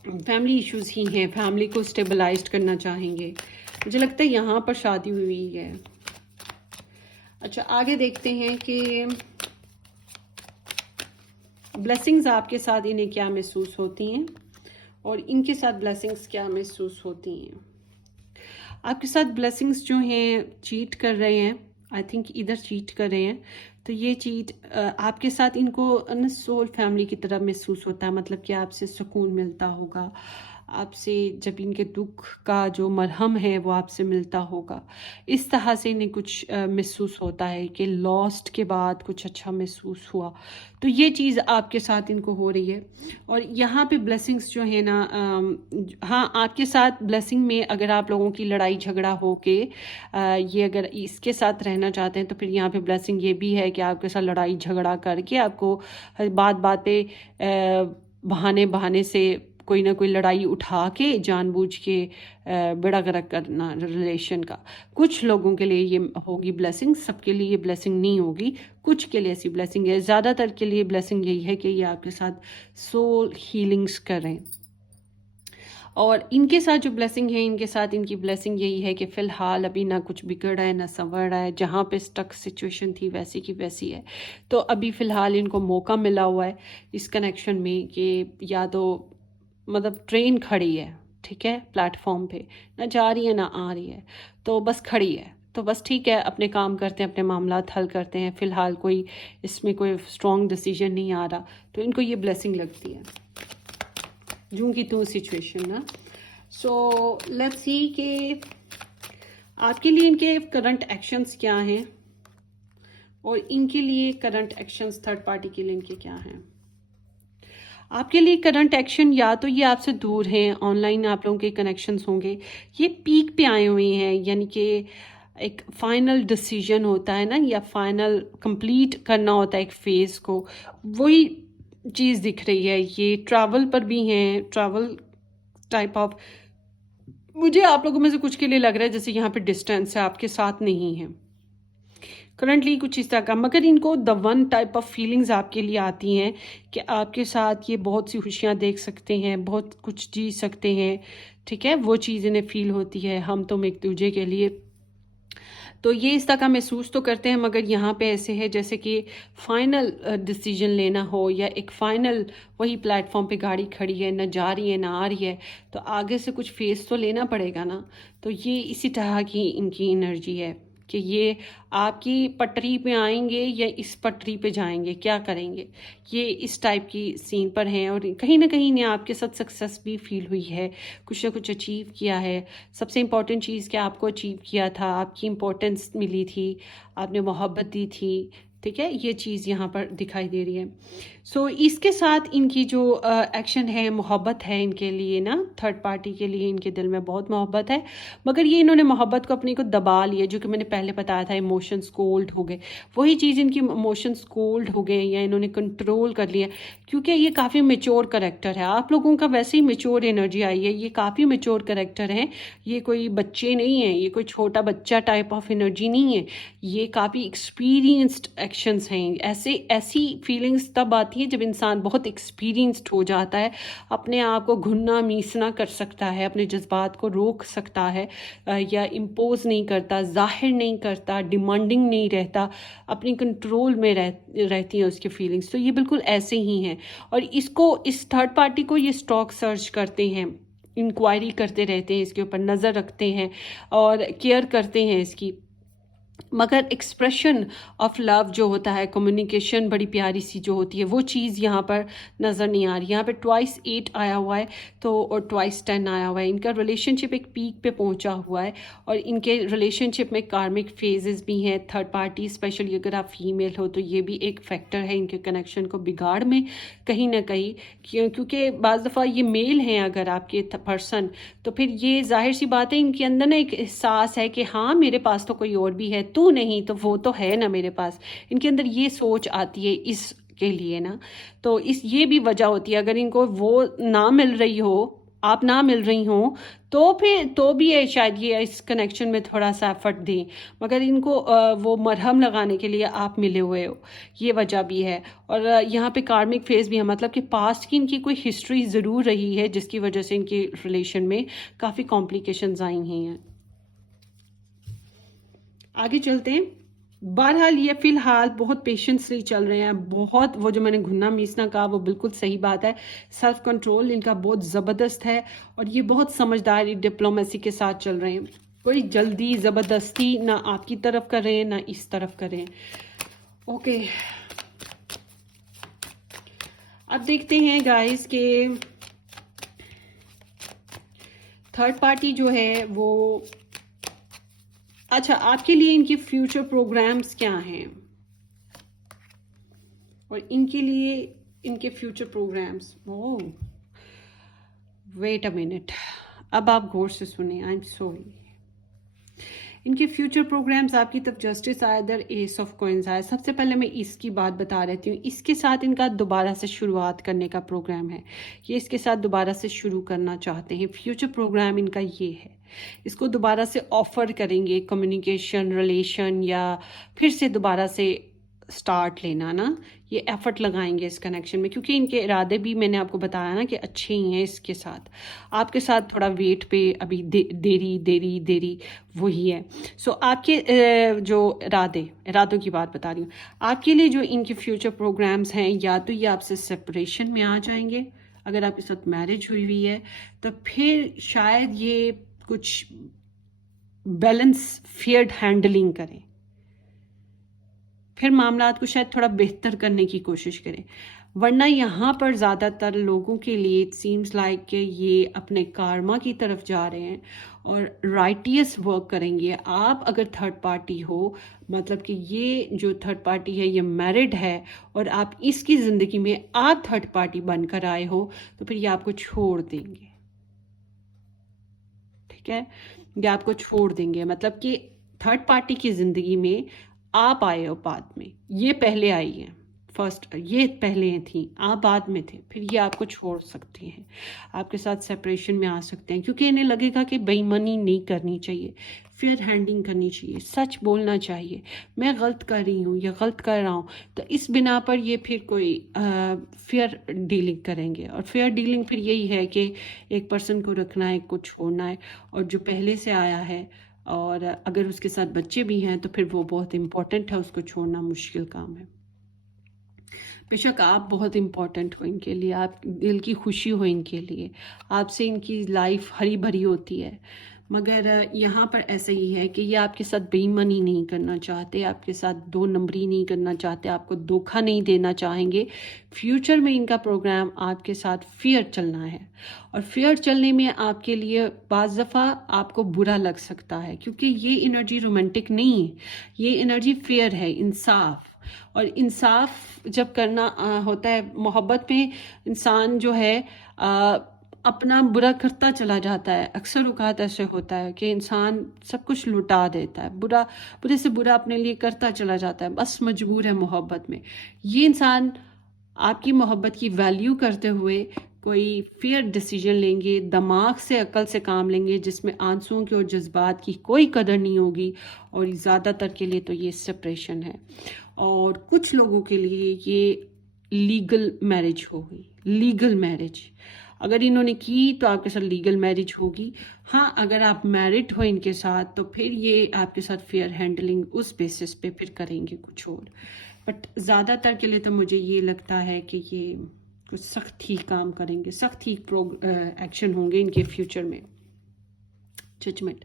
फैमिली इश्यूज़ ही हैं, फैमिली को स्टेबलाइज्ड करना चाहेंगे। मुझे लगता है यहाँ पर शादी हुई है। अच्छा, आगे देखते हैं कि ब्लेसिंग्स आपके साथ इन्हें क्या महसूस होती हैं और इनके साथ ब्लेसिंग्स क्या महसूस होती हैं। आपके साथ ब्लेसिंग्स जो हैं चीट कर रहे हैं, आई थिंक इधर चीट कर रहे हैं, तो ये चीट आपके साथ इनको अनसोल्ड फैमिली की तरह महसूस होता है, मतलब कि आपसे सुकून मिलता होगा, आपसे जब इनके दुख का जो मरहम है वो आपसे मिलता होगा, इस तरह से इन्हें कुछ महसूस होता है कि लॉस्ट के बाद कुछ अच्छा महसूस हुआ। तो ये चीज़ आपके साथ इनको हो रही है। और यहाँ पे ब्लेसिंग्स जो है ना, हाँ, आपके साथ ब्लेसिंग में अगर आप लोगों की लड़ाई झगड़ा हो के ये अगर इसके साथ रहना चाहते हैं तो फिर यहाँ पे ब्लेसिंग ये भी है कि आपके साथ लड़ाई झगड़ा करके आपको बात बात पे बहाने बहाने से कोई ना कोई लड़ाई उठा के जानबूझ के बेड़ा गर्क करना रिलेशन का। कुछ लोगों के लिए ये होगी ब्लेसिंग, सबके लिए ये ब्लेसिंग नहीं होगी, कुछ के लिए ऐसी ब्लेसिंग है। ज़्यादातर के लिए ब्लेसिंग यही है कि ये आपके साथ सोल हीलिंग्स करें। और इनके साथ जो ब्लेसिंग है, इनके साथ इनकी ब्लेसिंग यही है कि फ़िलहाल अभी ना कुछ बिगड़ रहा है ना संवर रहा है, जहाँ पे स्टक सिचुएशन थी वैसी की वैसी है। तो अभी फ़िलहाल इनको मौका मिला हुआ है इस कनेक्शन में कि या तो मतलब ट्रेन खड़ी है, ठीक है, प्लेटफॉर्म पे ना जा रही है ना आ रही है, तो बस खड़ी है, तो बस ठीक है, अपने काम करते हैं, अपने मामलात हल करते हैं। फ़िलहाल कोई इसमें कोई स्ट्रॉन्ग डिसीजन नहीं आ रहा, तो इनको ये ब्लेसिंग लगती है जूं की तू सिचुएशन ना। सो लेट्स सी कि आपके लिए इनके करंट एक्शंस क्या हैं और इनके लिए करंट एक्शंस थर्ड पार्टी के लिए इनके क्या हैं। आपके लिए करंट एक्शन, या तो ये आपसे दूर हैं, ऑनलाइन आप लोगों के कनेक्शंस होंगे, ये पीक पे आए हुए हैं, यानी कि एक फाइनल डिसीजन होता है ना, या फाइनल कंप्लीट करना होता है एक फेज़ को, वही चीज़ दिख रही है। ये ट्रैवल पर भी हैं, ट्रैवल टाइप ऑफ, मुझे आप लोगों में से कुछ के लिए लग रहा है जैसे यहाँ पे डिस्टेंस है, आपके साथ नहीं है करंटली, कुछ इस तरह का। मगर इनको the one type of feelings आपके लिए आती हैं कि आपके साथ ये बहुत सी खुशियाँ देख सकते हैं, बहुत कुछ जी सकते हैं, ठीक है, वो चीज़ इन्हें फील होती है, हम तुम एक दूसरे के लिए। तो ये इस तरह का महसूस तो करते हैं, मगर यहाँ पे ऐसे है जैसे कि फ़ाइनल डिसीजन लेना हो, या एक फ़ाइनल वही प्लेटफॉर्म पे गाड़ी खड़ी है, ना जा रही है ना आ रही है, तो आगे से कुछ फेस तो लेना पड़ेगा ना। तो ये इसी तरह की इनकी एनर्जी है। कि ये आपकी पटरी पे आएंगे या इस पटरी पे जाएंगे, क्या करेंगे। ये इस टाइप की सीन पर हैं और कहीं ना कहीं ने आपके साथ सक्सेस भी फील हुई है, कुछ ना कुछ अचीव किया है। सबसे इम्पॉर्टेंट चीज़ क्या आपको अचीव किया था, आपकी इम्पोर्टेंस मिली थी, आपने मोहब्बत दी थी, ठीक है। ये चीज़ यहाँ पर दिखाई दे रही है। सो इसके साथ इनकी जो एक्शन है, मोहब्बत है इनके लिए ना, थर्ड पार्टी के लिए इनके दिल में बहुत मोहब्बत है, मगर ये इन्होंने मोहब्बत को अपने को दबा लिया, जो कि मैंने पहले बताया था, इमोशंस कोल्ड हो गए। वही चीज़ इनकी इमोशंस कोल्ड हो गए या इन्होंने कंट्रोल कर लिया, क्योंकि ये काफ़ी मेच्योर करेक्टर है। आप लोगों का वैसे ही मेच्योर एनर्जी आई है, ये काफ़ी मेच्योर करेक्टर हैं। ये कोई बच्चे नहीं हैं, ये कोई छोटा बच्चा टाइप ऑफ एनर्जी नहीं है, ये काफ़ी एक्सपीरियंस्ड एक्शंस हैं। ऐसी फीलिंग्स तब आती हैं जब इंसान बहुत एक्सपीरियंस्ड हो जाता है, अपने आप को घुनना मीसना कर सकता है, अपने जज्बात को रोक सकता है, या इम्पोज नहीं करता, जाहिर नहीं करता, डिमांडिंग नहीं रहता, अपनी कंट्रोल में रहती हैं उसकी फीलिंग्स। तो ये बिल्कुल ऐसे ही हैं और इसको, इस थर्ड पार्टी को ये स्टॉक सर्च करते हैं, इंक्वायरी करते रहते हैं, इसके ऊपर नज़र रखते हैं और केयर करते हैं इसकी। मगर एक्सप्रेशन ऑफ लव जो होता है, कम्युनिकेशन बड़ी प्यारी सी जो होती है, वो चीज़ यहाँ पर नज़र नहीं आ रही। यहाँ पे ट्वाइस 8 आया हुआ है तो, और ट्वाइस 10 आया हुआ है। इनका रिलेशनशिप एक पीक पे पहुँचा हुआ है और इनके रिलेशनशिप में कार्मिक फेजेस भी हैं। थर्ड पार्टी स्पेशली अगर आप फीमेल हो तो ये भी एक फैक्टर है इनके कनेक्शन को बिगाड़ में कहीं ना कहीं, क्योंकि बाज़ दफ़ा ये मेल हैं अगर आपके पर्सन, तो फिर ये जाहिर सी बात है इनके अंदर ना एक एहसास है कि हाँ मेरे पास तो कोई और भी है, तू नहीं तो वो तो है ना मेरे पास। इनके अंदर ये सोच आती है इसके लिए ना, तो इस ये भी वजह होती है। अगर इनको वो ना मिल रही हो, आप ना मिल रही हो, तो फिर तो भी है शायद ये इस कनेक्शन में थोड़ा सा एफर्ट दें, मगर इनको वो मरहम लगाने के लिए आप मिले हुए हो, ये वजह भी है। और यहाँ पे कार्मिक फेज भी है, मतलब कि पास्ट की इनकी कोई हिस्ट्री ज़रूर रही है जिसकी वजह से इनके रिलेशन में काफ़ी कॉम्प्लिकेशंस आई हैं। आगे चलते हैं। बहरहाल ये फिलहाल बहुत पेशेंसली चल रहे हैं, बहुत, वो जो मैंने घुनना मीसना कहा वो बिल्कुल सही बात है। सेल्फ कंट्रोल इनका बहुत ज़बरदस्त है और ये बहुत समझदारी डिप्लोमेसी के साथ चल रहे हैं। कोई जल्दी ज़बरदस्ती ना आपकी तरफ कर रहे हैं ना इस तरफ कर रहे हैं। ओके, अब देखते हैं गाइस के थर्ड पार्टी जो है वो, अच्छा आपके लिए इनके फ्यूचर प्रोग्राम्स क्या हैं और इनके लिए इनके future programmes. Oh wait a minute, अब आप गौर से सुने, आई एम सॉरी। इनके फ्यूचर प्रोग्राम्स आपकी तरफ जस्टिस आया, इधर एस ऑफ कॉइंस आया। सबसे पहले मैं इसकी बात बता रहती हूँ, इसके साथ इनका दोबारा से शुरुआत करने का प्रोग्राम है, ये इसके साथ दोबारा से शुरू करना चाहते हैं। फ्यूचर प्रोग्राम इनका ये है, इसको दोबारा से ऑफर करेंगे कम्युनिकेशन, रिलेशन, या फिर से दोबारा से स्टार्ट लेना ना, ये एफर्ट लगाएंगे इस कनेक्शन में, क्योंकि इनके इरादे भी मैंने आपको बताया ना कि अच्छे ही हैं इसके साथ। आपके साथ थोड़ा वेट पे अभी देरी वही है। सो आपके जो इरादों की बात बता रही हूँ, आपके लिए जो इनके फ्यूचर प्रोग्राम्स हैं, या तो ये आपसे सेपरेशन में आ जाएंगे, अगर आपके साथ मैरिज हुई है तो फिर शायद ये कुछ बैलेंस फेयर हैंडलिंग करें, फिर मामलात को शायद थोड़ा बेहतर करने की कोशिश करें। वरना यहाँ पर ज़्यादातर लोगों के लिए इट सीम्स लाइक कि ये अपने कार्मा की तरफ जा रहे हैं और राइटियस वर्क करेंगे। आप अगर थर्ड पार्टी हो, मतलब कि ये जो थर्ड पार्टी है ये मैरिड है और आप इसकी ज़िंदगी में आप थर्ड पार्टी बनकर आए हो, तो फिर ये आपको छोड़ देंगे, ठीक है। ये आपको छोड़ देंगे, मतलब कि थर्ड पार्टी की ज़िंदगी में आप आए हो बाद में, ये पहले आई है, फर्स्ट ये पहले थी, आप बाद में थे, फिर ये आपको छोड़ सकते हैं, आपके साथ सेपरेशन में आ सकते हैं, क्योंकि इन्हें लगेगा कि बेईमानी नहीं करनी चाहिए, फेयर हैंडलिंग करनी चाहिए, सच बोलना चाहिए, मैं गलत कर रही हूँ या गलत कर रहा हूँ, तो इस बिना पर ये फिर कोई फेयर डीलिंग करेंगे। और फेयर डीलिंग फिर यही है कि एक पर्सन को रखना है, एक को छोड़ना है, और जो पहले से आया है और अगर उसके साथ बच्चे भी हैं तो फिर वो बहुत इम्पोर्टेंट है, उसको छोड़ना मुश्किल काम है। बेशक आप बहुत इम्पोर्टेंट हो इनके लिए, आप दिल की खुशी हो इनके लिए, आपसे इनकी लाइफ हरी भरी होती है, मगर यहाँ पर ऐसा ही है कि ये आपके साथ बेईमानी नहीं करना चाहते, आपके साथ दो नंबरी नहीं करना चाहते, आपको धोखा नहीं देना चाहेंगे। फ्यूचर में इनका प्रोग्राम आपके साथ फेयर चलना है, और फेयर चलने में आपके लिए बाज़ दफ़ा आपको बुरा लग सकता है, क्योंकि ये एनर्जी रोमांटिक नहीं है, ये एनर्जी फेयर है, इंसाफ। और इंसाफ जब करना होता है मोहब्बत में, इंसान जो है अपना बुरा करता चला जाता है। अक्सर औक़ात ऐसे होता है कि इंसान सब कुछ लुटा देता है, बुरे से बुरा अपने लिए करता चला जाता है, बस मजबूर है मोहब्बत में। ये इंसान आपकी मोहब्बत की वैल्यू करते हुए कोई फेयर डिसीजन लेंगे, दिमाग से अक्ल से काम लेंगे, जिसमें आंसुओं के और जज्बात की कोई कदर नहीं होगी। और ज़्यादातर के लिए तो ये सेपरेशन है, और कुछ लोगों के लिए ये लीगल मैरिज होगी। लीगल मैरिज अगर इन्होंने की तो आपके साथ लीगल मैरिज होगी। हाँ, अगर आप मैरिड हो इनके साथ तो फिर ये आपके साथ फेयर हैंडलिंग उस बेसिस पे फिर करेंगे कुछ और। बट ज़्यादातर के लिए तो मुझे ये लगता है कि ये कुछ सख्त ही काम करेंगे, सख्त ही एक्शन होंगे इनके फ्यूचर में। जजमेंट,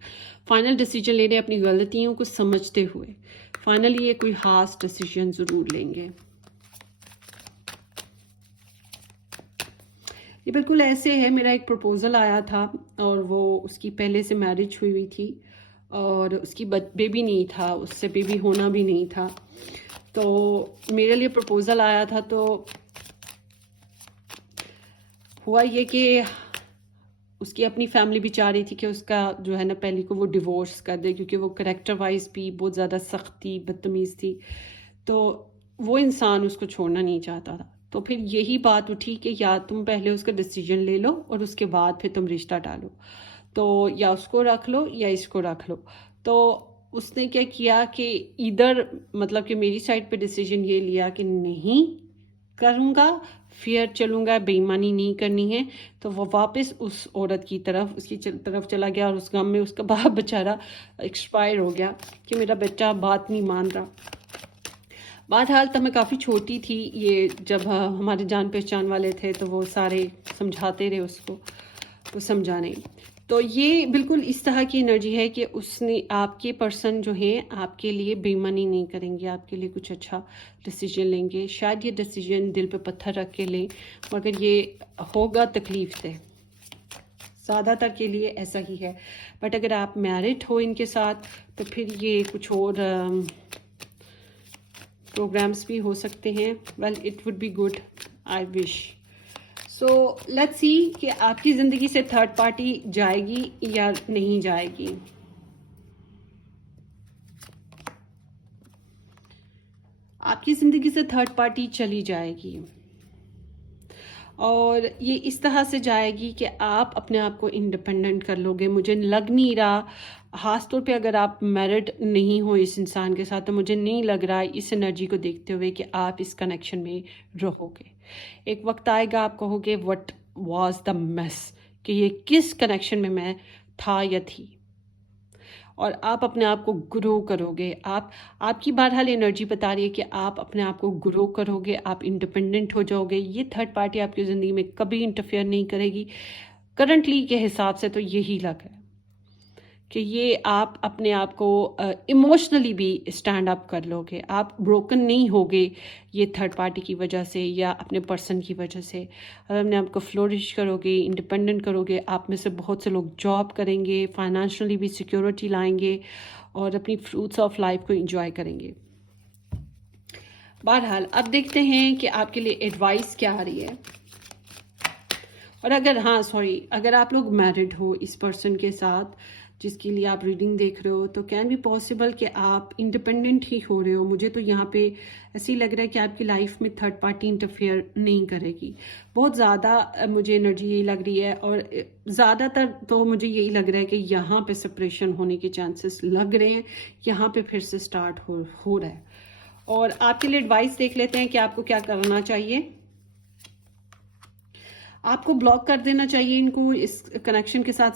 फाइनल डिसीजन लेने अपनी गलतियों को समझते हुए फाइनली ये कोई खास डिसीजन ज़रूर लेंगे। ये बिल्कुल ऐसे है, मेरा एक प्रपोज़ल आया था और वो उसकी पहले से मैरिज हुई थी और उसकी बेबी नहीं था, उससे बेबी होना भी नहीं था। तो मेरे लिए प्रपोज़ल आया था, तो हुआ ये कि उसकी अपनी फैमिली भी चाह रही थी कि उसका जो है ना पहले को वो डिवोर्स कर दे, क्योंकि वो करैक्टर वाइज भी बहुत ज़्यादा सख्त थी, बदतमीज़ थी। तो वो इंसान उसको छोड़ना नहीं चाहता था। तो फिर यही बात उठी कि या तुम पहले उसका डिसीजन ले लो और उसके बाद फिर तुम रिश्ता डालो, तो या उसको रख लो या इसको रख लो। तो उसने क्या किया कि इधर मतलब कि मेरी साइड पे डिसीजन ये लिया कि नहीं करूँगा, फेयर चलूँगा, बेईमानी नहीं करनी है। तो वो वापस उस औरत की तरफ, उसकी तरफ चला गया, और उस गम में उसका बाप बेचारा एक्सपायर हो गया कि मेरा बच्चा बात नहीं मान रहा। बहरहाल तब मैं काफ़ी छोटी थी, ये जब हमारे जान पहचान वाले थे तो वो सारे समझाते रहे उसको, तो समझा नहीं। तो ये बिल्कुल इस तरह की एनर्जी है कि उसने आपके पर्सन जो हैं आपके लिए बेईमानी नहीं करेंगे, आपके लिए कुछ अच्छा डिसीजन लेंगे। शायद ये डिसीजन दिल पे पत्थर रख के लें, मगर ये होगा तकलीफ से, ज़्यादातर के लिए ऐसा ही है। बट अगर आप मैरिड हो इनके साथ तो फिर ये कुछ और प्रोग्राम्स भी हो सकते हैं। Well, it would be good, I wish. So let's see कि आपकी ज़िंदगी से थर्ड पार्टी जाएगी या नहीं जाएगी। आपकी ज़िंदगी से थर्ड पार्टी चली जाएगी, और ये इस तरह से जाएगी कि आप अपने आप को इंडिपेंडेंट कर लोगे। मुझे लग नहीं रहा, ख़ास तौर पे अगर आप मैरिड नहीं हो इस इंसान के साथ, तो मुझे नहीं लग रहा इस एनर्जी को देखते हुए कि आप इस कनेक्शन में रहोगे। एक वक्त आएगा आप कहोगे व्हाट वाज द मेस, कि ये किस कनेक्शन में मैं था या थी, और आप अपने आप को ग्रो करोगे। आपकी बहरहाल एनर्जी बता रही है कि आप अपने आप को ग्रो करोगे, आप इंडिपेंडेंट हो जाओगे। ये थर्ड पार्टी आपकी ज़िंदगी में कभी इंटरफेयर नहीं करेगी। करंटली के हिसाब से तो यही लग है कि ये आप अपने आप को इमोशनली भी स्टैंड अप कर लोगे, आप ब्रोकन नहीं होगे ये थर्ड पार्टी की वजह से या अपने पर्सन की वजह से। अपने आप को फ्लोरिश करोगे, इंडिपेंडेंट करोगे। आप में से बहुत से लोग जॉब करेंगे, फाइनेंशियली भी सिक्योरिटी लाएंगे और अपनी फ्रूट्स ऑफ लाइफ को एंजॉय करेंगे। बहरहाल अब देखते हैं कि आपके लिए एडवाइस क्या आ रही है। और अगर आप लोग मैरिड हो इस पर्सन के साथ जिसके लिए आप रीडिंग देख रहे हो, तो कैन बी पॉसिबल कि आप इंडिपेंडेंट ही हो रहे हो। मुझे तो यहाँ पे ऐसे ही लग रहा है कि आपकी लाइफ में थर्ड पार्टी इंटरफेयर नहीं करेगी। बहुत ज़्यादा मुझे एनर्जी यही लग रही है, और ज़्यादातर तो मुझे यही लग रहा है कि यहाँ पे सेपरेशन होने के चांसेस लग रहे हैं, यहाँ पे फिर से स्टार्ट हो रहा है। और आपके लिए एडवाइस देख लेते हैं कि आपको क्या करना चाहिए। आपको ब्लॉक कर देना चाहिए इनको, इस कनेक्शन के साथ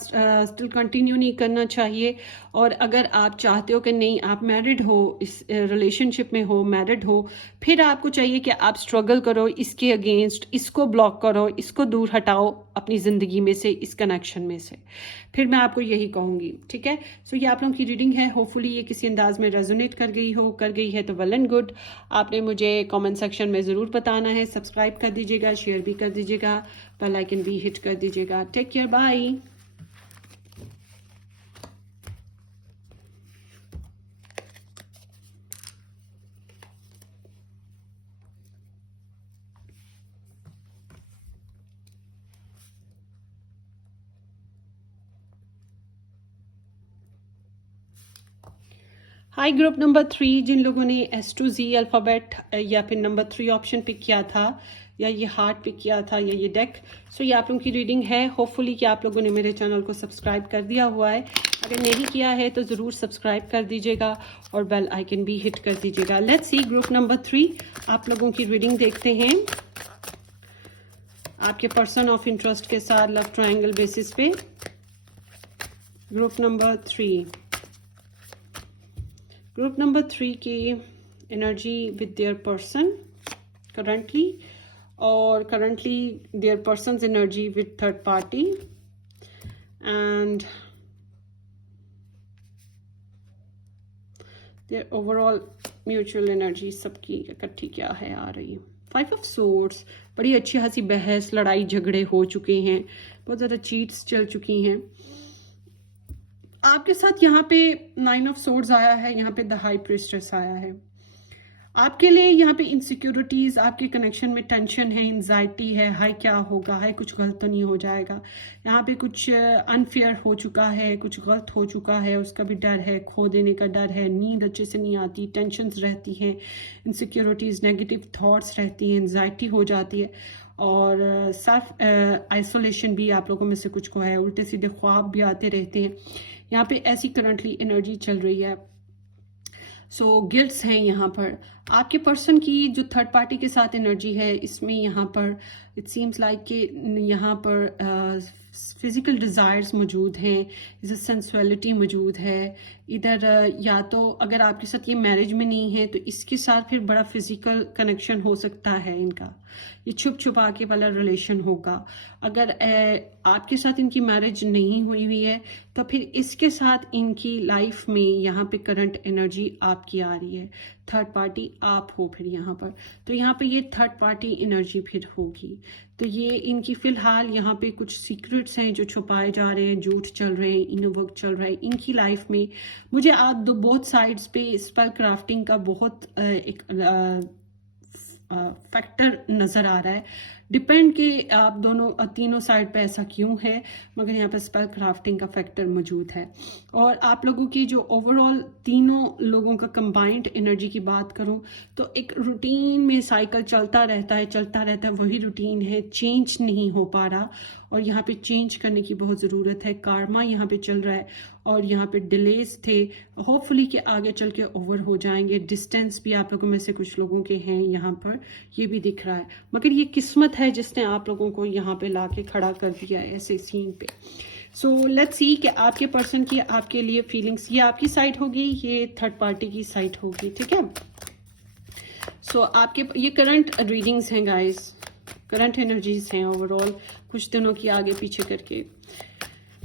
स्टिल कंटिन्यू नहीं करना चाहिए। और अगर आप चाहते हो कि नहीं, आप मैरिड हो, इस रिलेशनशिप में हो, मैरिड हो, फिर आपको चाहिए कि आप स्ट्रगल करो इसके अगेंस्ट, इसको ब्लॉक करो, इसको दूर हटाओ, अपनी ज़िंदगी में से, इस कनेक्शन में से। फिर मैं आपको यही कहूँगी, ठीक है। सो ये आप लोगों की रीडिंग है, होपफुली ये किसी अंदाज में रेजोनेट कर गई है तो वेल एंड गुड। आपने मुझे कमेंट सेक्शन में ज़रूर बताना है। सब्सक्राइब कर दीजिएगा, शेयर भी कर दीजिएगा, बेल आइकन भी हिट कर दीजिएगा। Take care, bye. Hi group number 3, जिन लोगों ने S to Z अल्फ़ाबेट या फिर नंबर 3 ऑप्शन पिक किया था, या ये हार्ट पिक किया था, या ये डेक, सो ये आप लोगों की रीडिंग है। होपफुली कि आप लोगों ने मेरे चैनल को सब्सक्राइब कर दिया हुआ है। अगर नहीं किया है तो ज़रूर सब्सक्राइब कर दीजिएगा और बेल आइकन भी हिट कर दीजिएगा। लेट्स सी ग्रुप नंबर 3, आप लोगों की रीडिंग देखते हैं। आपके पर्सन ऑफ इंटरेस्ट के साथ लव ट्रायंगल बेसिस पे ग्रुप नंबर 3, ग्रुप नंबर 3 की energy with their person currently, और currently their person's energy with third party, and their overall mutual energy सबकी इकट्ठी क्या है आ रही है। 5 ऑफ सोर्ड्स, बड़ी अच्छी खासी बहस, लड़ाई झगड़े हो चुके हैं, बहुत ज़्यादा चीट्स चल चुकी हैं आपके साथ। यहाँ पे 9 ऑफ सोर्ड्स आया है, यहाँ पे द हाई प्रीस्टेस आया है। आपके लिए यहाँ पे इनसिक्योरिटीज, आपके कनेक्शन में टेंशन है, एंजाइटी है, हाय क्या होगा, हाय कुछ गलत तो नहीं हो जाएगा, यहाँ पे कुछ अनफेयर हो चुका है, कुछ गलत हो चुका है, उसका भी डर है, खो देने का डर है, नींद अच्छे से नहीं आती, टेंशन्स रहती हैं, इनसिक्योरिटीज, नेगेटिव थॉट्स रहती हैं, एंजाइटी हो जाती है, और सेल्फ आइसोलेशन भी आप लोगों में से कुछ को है, उल्टे सीधे ख्वाब भी आते रहते हैं। यहाँ पे ऐसी करंटली एनर्जी चल रही है। सो गिल्ट्स हैं यहाँ पर। आपके पर्सन की जो थर्ड पार्टी के साथ एनर्जी है, इसमें यहाँ पर इट सीम्स लाइक कि यहाँ पर फिजिकल डिज़ायर्स मौजूद हैं, इधर सेंसुअलिटी मौजूद है, इधर या तो अगर आपके साथ ये मैरिज में नहीं है तो इसके साथ फिर बड़ा फिजिकल कनेक्शन हो सकता है इनका, ये छुप छुपा के वाला रिलेशन होगा। अगर आपके साथ इनकी मैरिज नहीं हुई हुई है तो फिर इसके साथ इनकी लाइफ में यहाँ पे करंट एनर्जी आपकी आ रही है, थर्ड पार्टी आप हो फिर यहाँ पर, तो यहाँ पे ये थर्ड पार्टी एनर्जी फिर होगी। तो ये इनकी फिलहाल यहाँ पे कुछ सीक्रेट्स हैं जो छुपाए जा रहे हैं, झूठ चल रहे हैं, इनर वर्क चल रहा है इनकी लाइफ में। मुझे आप दो बोथ साइड्स पे स्पेल क्राफ्टिंग का बहुत एक फैक्टर नज़र आ रहा है। डिपेंड कि आप दोनों तीनों साइड पे ऐसा क्यों है, मगर यहाँ पे स्पेल क्राफ्टिंग का फैक्टर मौजूद है। और आप लोगों की जो ओवरऑल तीनों लोगों का कंबाइंड एनर्जी की बात करूँ तो एक रूटीन में साइकिल चलता रहता है, वही रूटीन है, चेंज नहीं हो पा रहा, और यहाँ पे चेंज करने की बहुत ज़रूरत है। कार्मा यहाँ पे चल रहा है और यहाँ पे डिलेज थे, होपफुली कि आगे चल के ओवर हो जाएंगे। डिस्टेंस भी आप लोगों में से कुछ लोगों के हैं यहाँ पर, ये भी दिख रहा है, मगर ये किस्मत है जिसने आप लोगों को यहाँ पे ला के खड़ा कर दिया है ऐसे सीन पे। सो लेट्स सी कि आपके पर्सन की आपके लिए फीलिंग्स, ये आपकी साइड होगी, ये थर्ड पार्टी की साइड होगी, ठीक है। सो आपके ये करंट रीडिंग्स हैं गाइस, करंट एनर्जीज हैं ओवरऑल, कुछ दिनों की आगे पीछे करके।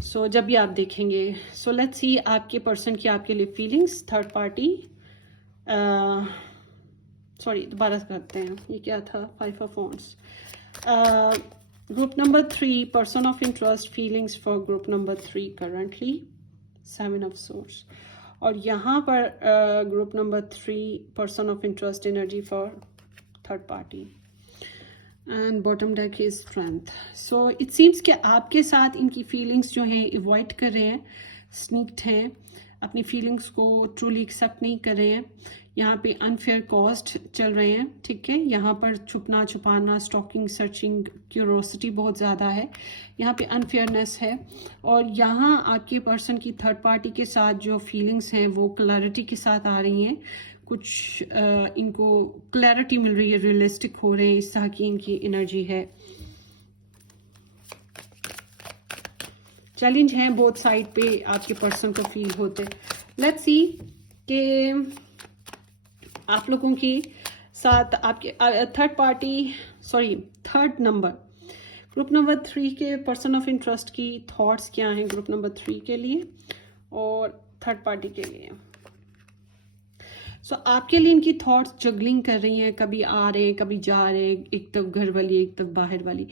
सो जब भी आप देखेंगे, सो लेट्स सी आपके पर्सन की आपके लिए फीलिंग्स, थर्ड पार्टी, सॉरी दोबारा करते हैं, ये क्या था, 5 of wands, group number 3 person of interest, feelings for group number 3 currently 7 of source, और यहाँ पर group number 3 person of interest energy for third party, and bottom deck is strength. So it seems कि आपके साथ इनकी फीलिंग्स जो हैं अवॉइड कर रहे हैं, स्नीक्ड हैं, अपनी फीलिंग्स को ट्रूली एक्सेप्ट नहीं कर रहे हैं। यहाँ पे अनफेयर कॉस्ट चल रहे हैं, ठीक है। यहाँ पर छुपना छुपाना, स्टॉकिंग, सर्चिंग, क्यूरोसिटी बहुत ज़्यादा है, यहाँ पे अनफेयरनेस है। और यहाँ आपके पर्सन की थर्ड पार्टी के साथ जो फीलिंग्स हैं वो क्लैरिटी के साथ आ रही हैं, कुछ इनको क्लैरिटी मिल रही है, रियलिस्टिक हो रहे हैं, इस तरह की इनकी एनर्जी है। चैलेंज हैं बोथ साइड पे आपके पर्सन को फील होते। लेट्स सी कि आप लोगों की साथ आपके third party, sorry third number, group number 3 के पर्सन ऑफ इंटरेस्ट की थॉट्स क्या हैं ग्रुप नंबर 3 के लिए और थर्ड पार्टी के लिए। सो आपके लिए इनकी थॉट्स जगलिंग कर रही हैं, कभी आ रहे हैं कभी जा रहे हैं, एक तरफ घर वाली एक तरफ बाहर वाली,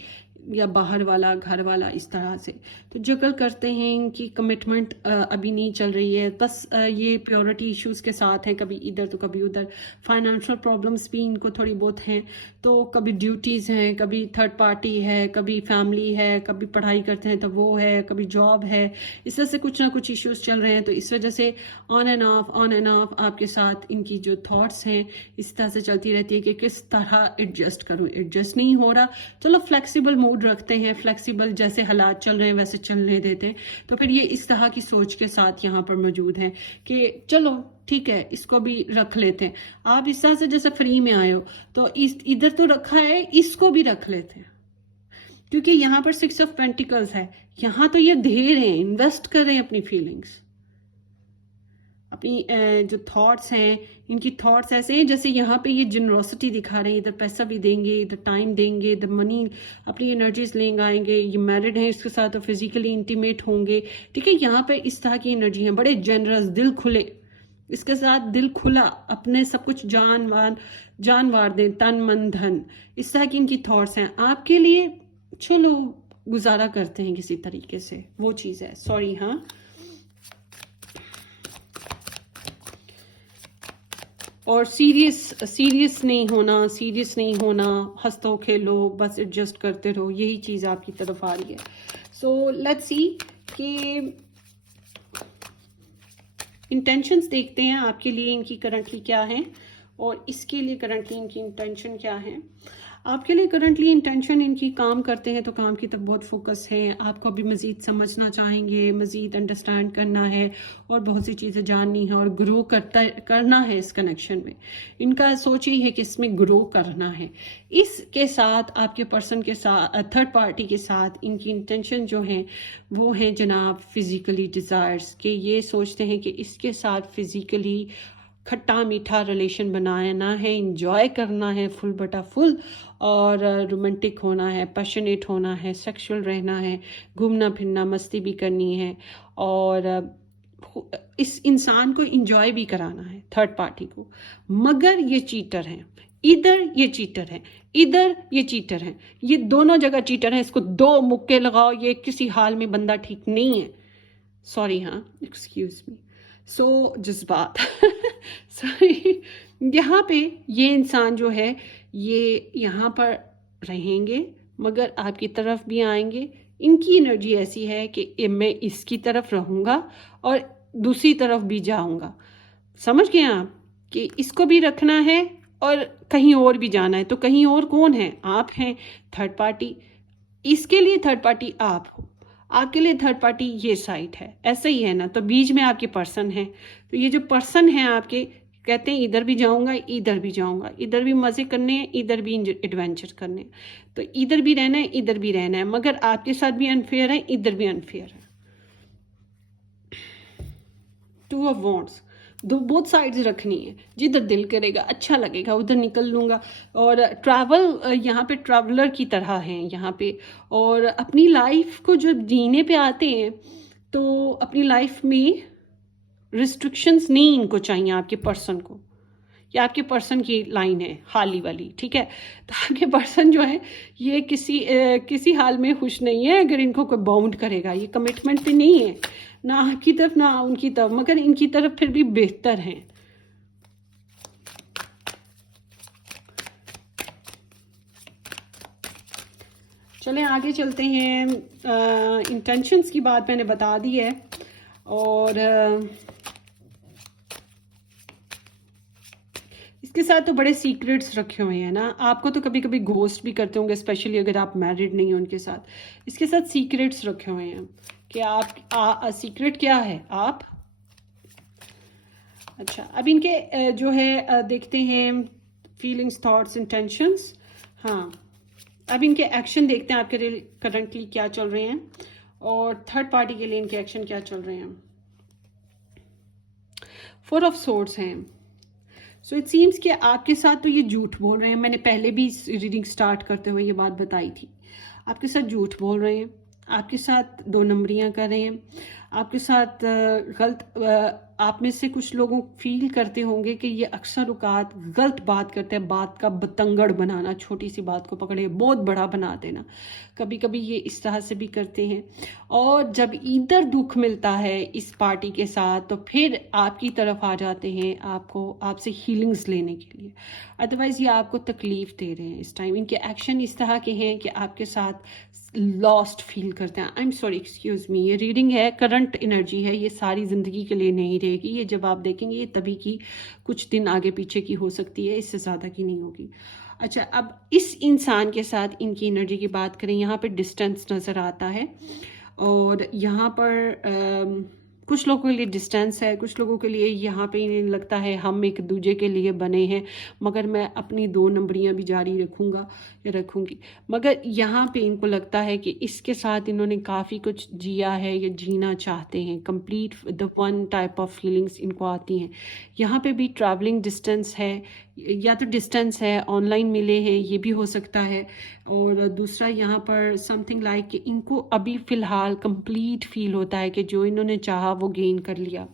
या बाहर वाला घर वाला, इस तरह से। तो जगल करते हैं कि कमिटमेंट अभी नहीं चल रही है, बस ये प्योरिटी इश्यूज के साथ हैं, कभी इधर तो कभी उधर। फाइनेंशियल प्रॉब्लम्स भी इनको थोड़ी बहुत हैं, तो कभी ड्यूटीज़ हैं, कभी थर्ड पार्टी है, कभी फैमिली है, कभी पढ़ाई करते हैं तो वो है, कभी जॉब है। इस तरह से कुछ ना कुछ इश्यूज चल रहे हैं, तो इस वजह से ऑन एंड ऑफ आपके साथ इनकी जो थॉट्स हैं इस तरह से चलती रहती है कि किस तरह एडजस्ट करूँ, एडजस्ट नहीं हो रहा, चलो फ्लेक्सिबल मूड रखते हैं, फ्लेक्सिबल जैसे हालात चल रहे हैं वैसे चलने देते हैं। तो फिर ये इस तरह की सोच के साथ यहाँ पर मौजूद हैं कि चलो ठीक है इसको भी रख लेते हैं। आप इस तरह से जैसे फ्री में आए हो तो इधर तो रखा है, इसको भी रख लेते हैं, क्योंकि यहाँ पर 6 ऑफ पेंटिकल्स है, यहाँ तो ये दे रहे हैं, इन्वेस्ट कर रहे हैं अपनी फीलिंग्स, अपनी जो थॉट्स हैं, इनकी थॉट्स ऐसे हैं जैसे यहाँ पे ये जनरोसिटी दिखा रहे हैं, इधर पैसा भी देंगे, इधर टाइम देंगे, इधर मनी, अपनी एनर्जीज लेंगे आएंगे। ये मैरिड हैं, इसके साथ तो फिजिकली इंटीमेट होंगे, ठीक है। यहाँ पे इस तरह की एनर्जी है, बड़े जनरस, दिल खुले, इसके साथ दिल खुला, अपने सब कुछ जान वार दें, तन मन धन, इस तरह की इनकी थॉट्स हैं आपके लिए। चलो गुजारा करते हैं किसी तरीके से, वो चीज़ है। सॉरी, हाँ, और सीरियस नहीं होना, हंसतो खेलो, बस एडजस्ट करते रहो, यही चीज़ आपकी तरफ आ रही है। सो लेट्स सी कि इंटेंशंस देखते हैं आपके लिए इनकी करंटली क्या है, और इसके लिए करंटली इनकी इंटेंशन क्या है। आपके लिए करंटली इंटेंशन इनकी, काम करते हैं तो काम की तरफ बहुत फोकस है, आपको अभी मज़ीद समझना चाहेंगे, मज़ीद अंडरस्टैंड करना है और बहुत सी चीज़ें जाननी है और ग्रो करना है इस कनेक्शन में। इनका सोच ही है कि इसमें ग्रो करना है। इसके साथ आपके पर्सन के साथ, थर्ड पार्टी के साथ इनकी इंटेंशन जो है वो है जनाब फिज़िकली डिज़ायर्स, के ये सोचते हैं कि इसके साथ फिज़िकली खट्टा मीठा रिलेशन बनाना है, इंजॉय करना है फुल बटा फुल, और रोमांटिक होना है, पैशनेट होना है, सेक्सुअल रहना है, घूमना फिरना, मस्ती भी करनी है, और इस इंसान को इंजॉय भी कराना है, थर्ड पार्टी को। मगर ये चीटर हैं, इधर ये चीटर हैं, इधर ये चीटर हैं, ये दोनों जगह चीटर हैं। इसको 2 मुक्के लगाओ, ये किसी हाल में बंदा ठीक नहीं है। सॉरी, हाँ, एक्सक्यूज मी, सो जज्बात सॉरी। यहाँ पे ये इंसान जो है ये यहाँ पर रहेंगे मगर आपकी तरफ भी आएंगे। इनकी एनर्जी ऐसी है कि मैं इसकी तरफ रहूँगा और दूसरी तरफ भी जाऊँगा। समझ गए आप कि इसको भी रखना है और कहीं और भी जाना है। तो कहीं और कौन है? आप हैं, थर्ड पार्टी। इसके लिए थर्ड पार्टी आप हो, आपके लिए थर्ड पार्टी ये साइड है, ऐसा ही है ना। तो बीच में आपके पर्सन है, तो ये जो पर्सन है आपके कहते हैं इधर भी जाऊंगा, इधर भी जाऊंगा, इधर भी मज़े करने हैं, इधर भी एडवेंचर करने हैं। तो इधर भी रहना है, इधर भी रहना है, मगर आपके साथ भी अनफेयर है, इधर भी अनफेयर है। 2 ऑफ वॉन्ड्स, बोथ साइड्स रखनी है, जिधर दिल करेगा, अच्छा लगेगा उधर निकल लूँगा। और ट्रैवल, यहाँ पे ट्रैवलर की तरह हैं यहाँ पे, और अपनी लाइफ को जब जीने पे आते हैं तो अपनी लाइफ में रिस्ट्रिक्शंस नहीं इनको चाहिए आपके पर्सन को। या आपके पर्सन की लाइन है हाली वाली, ठीक है। तो आपके पर्सन जो है ये किसी हाल में खुश नहीं है अगर इनको कोई बाउंड करेगा। ये कमिटमेंट पे नहीं है, ना आपकी तरफ ना उनकी तरफ, मगर इनकी तरफ फिर भी बेहतर हैं। चलें आगे चलते हैं। इंटेंशंस की बात मैंने बता दी है, और इसके साथ तो बड़े सीक्रेट्स रखे हुए हैं ना। आपको तो कभी कभी घोस्ट भी करते होंगे, स्पेशली अगर आप मैरिड नहीं हो उनके साथ। इसके साथ सीक्रेट्स रखे हुए हैं कि आप सीक्रेट क्या है आप। अच्छा, अब इनके जो है देखते हैं फीलिंग्स, थॉट्स, इंटेंशंस। हाँ, अब इनके एक्शन देखते हैं आपके लिए करंटली क्या चल रहे हैं, और थर्ड पार्टी के लिए इनके एक्शन क्या चल रहे हैं। 4 ऑफ सोर्ड्स हैं। सो इट सीम्स कि आपके साथ तो ये झूठ बोल रहे हैं। मैंने पहले भी रीडिंग स्टार्ट करते हुए ये बात बताई थी। आपके साथ झूठ बोल रहे हैं, आपके साथ दो नंबरियां कर रहे हैं, आपके साथ गलत आप में से कुछ लोगों फील करते होंगे कि ये अक्सर औकात गलत बात करते हैं, बात का बतंगड़ बनाना, छोटी सी बात को पकड़े बहुत बड़ा बना देना, कभी कभी ये इस तरह से भी करते हैं। और जब इधर दुख मिलता है इस पार्टी के साथ तो फिर आपकी तरफ आ जाते हैं आपको आपसे हीलिंग्स लेने के लिए। अदरवाइज ये आपको तकलीफ दे रहे हैं इस टाइम। इनके एक्शन इस तरह के हैं कि आपके साथ लॉस्ट फील करते हैं। आई एम सॉरी, एक्सक्यूज मी, ये रीडिंग है, करंट एनर्जी है, ये सारी ज़िंदगी के लिए नहीं रहेगी। ये जब आप देखेंगे ये तभी की कुछ दिन आगे पीछे की हो सकती है, इससे ज़्यादा की नहीं होगी। अच्छा, अब इस इंसान के साथ इनकी एनर्जी की बात करें, यहाँ पे डिस्टेंस नज़र आता है और यहाँ पर कुछ लोगों के लिए डिस्टेंस है, कुछ लोगों के लिए यहाँ पे इन्हें लगता है हम एक दूजे के लिए बने हैं, मगर मैं अपनी दो नंबरियाँ भी जारी रखूँगा या रखूँगी। मगर यहाँ पे इनको लगता है कि इसके साथ इन्होंने काफ़ी कुछ जिया है या जीना चाहते हैं। Complete the one type of feelings इनको आती हैं। यहाँ पे भी ट्रैवलिंग डिस्टेंस है, या तो डिस्टेंस है, ऑनलाइन मिले हैं, ये भी हो सकता है। और दूसरा यहाँ पर समथिंग लाइक कि इनको अभी फ़िलहाल कंप्लीट फील होता है कि जो इन्होंने चाहा वो गेन कर लिया।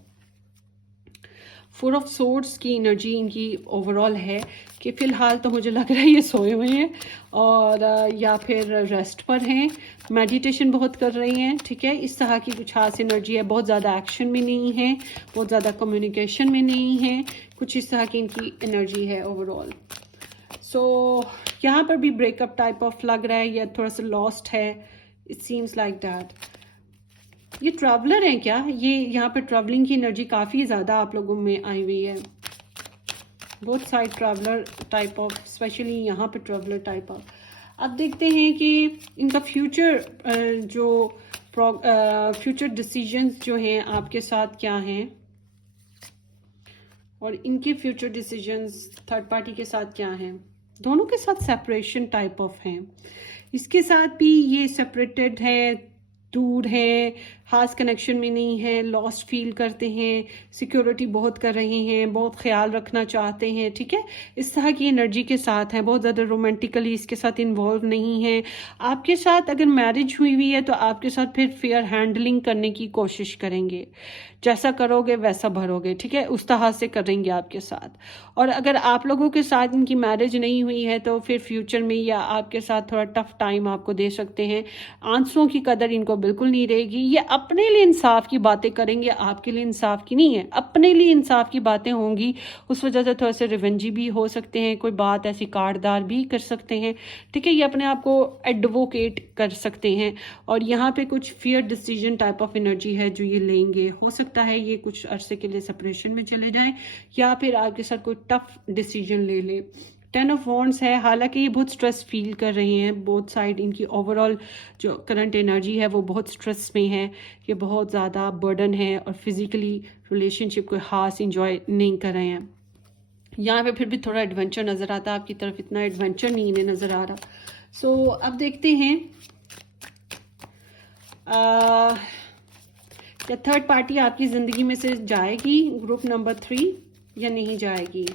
4 ऑफ सोर्ड्स की एनर्जी इनकी ओवरऑल है कि फ़िलहाल तो मुझे लग रहा है ये सोए हुए हैं और या फिर रेस्ट पर हैं, मेडिटेशन बहुत कर रही हैं, ठीक है। इस तरह की कुछ खास एनर्जी है, बहुत ज़्यादा एक्शन में नहीं है, बहुत ज़्यादा कम्युनिकेशन में नहीं है, कुछ इस तरह की इनकी एनर्जी है ओवरऑल। सो यहाँ पर भी ब्रेकअप टाइप ऑफ लग रहा है या थोड़ा सा लॉस्ट है, इट सीम्स लाइक दैट। ये ट्रैवलर हैं क्या? ये यहाँ पर ट्रैवलिंग की एनर्जी काफ़ी ज़्यादा आप लोगों में आई हुई है, both side traveller type of, specially यहाँ पे ट्रैवलर टाइप ऑफ। अब देखते हैं कि इनका फ्यूचर जो फ्यूचर डिसीजंस जो हैं आपके साथ क्या हैं, और इनके फ्यूचर डिसीजंस थर्ड पार्टी के साथ क्या हैं। दोनों के साथ सेपरेशन टाइप ऑफ हैं, इसके साथ भी ये सेपरेटेड है, दूर है, खास कनेक्शन में नहीं है, लॉस्ट फील करते हैं, सिक्योरिटी बहुत कर रहे हैं, बहुत ख्याल रखना चाहते हैं, ठीक है। इस तरह की एनर्जी के साथ हैं, बहुत ज़्यादा रोमांटिकली इसके साथ इन्वॉल्व नहीं है। आपके साथ अगर मैरिज हुई हुई है तो आपके साथ फिर फेयर हैंडलिंग करने की कोशिश करेंगे, जैसा करोगे वैसा भरोगे, ठीक है, उस तरह से करेंगे आपके साथ। और अगर आप लोगों के साथ इनकी मैरिज नहीं हुई है तो फिर फ्यूचर में या आपके साथ थोड़ा टफ टाइम आपको दे सकते हैं। आंसुओं की कदर इनको बिल्कुल नहीं रहेगी, ये अपने लिए इंसाफ की बातें करेंगे, आपके लिए इंसाफ की नहीं है, अपने लिए इंसाफ की बातें होंगी। उस वजह से थोड़े से रिवेंजी भी हो सकते हैं, कोई बात ऐसी काटदार भी कर सकते हैं, ठीक है। ये अपने आप को एडवोकेट कर सकते हैं। और यहाँ पे कुछ fear decision type of energy है जो ये लेंगे। हो सकता है ये कुछ अरसे के लिए सेपरेशन में चले जाएं या फिर आपके साथ कोई टफ डिसीजन ले ले। 10 ऑफ वॉन्ड्स है, हालांकि ये बहुत स्ट्रेस फील कर रहे हैं, बोथ साइड इनकी ओवरऑल जो करंट एनर्जी है वो बहुत स्ट्रेस में है, ये बहुत ज़्यादा बर्डन है और फिजिकली रिलेशनशिप को खास इंजॉय नहीं कर रहे हैं। यहाँ पे फिर भी थोड़ा एडवेंचर नज़र आता है, आपकी तरफ इतना एडवेंचर नहीं इन्हें नज़र आ रहा। सो अब देखते हैं या थर्ड पार्टी आपकी ज़िंदगी में से जाएगी ग्रुप नंबर 3 या नहीं जाएगी।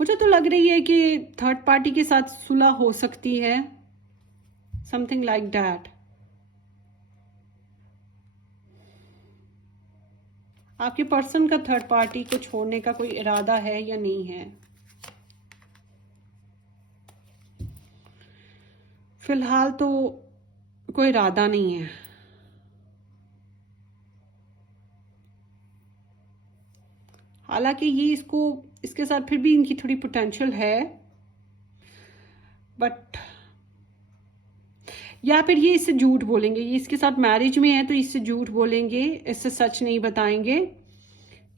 मुझे तो लग रही है कि थर्ड पार्टी के साथ सुलह हो सकती है, समथिंग लाइक दैट। आपके पर्सन का थर्ड पार्टी को छोड़ने का कोई इरादा है या नहीं है? फिलहाल तो कोई इरादा नहीं है। हालांकि ये इसके साथ फिर भी इनकी थोड़ी पोटेंशियल है, बट या फिर ये इससे झूठ बोलेंगे, ये इसके साथ मैरिज में है तो इससे झूठ बोलेंगे, इससे सच नहीं बताएंगे,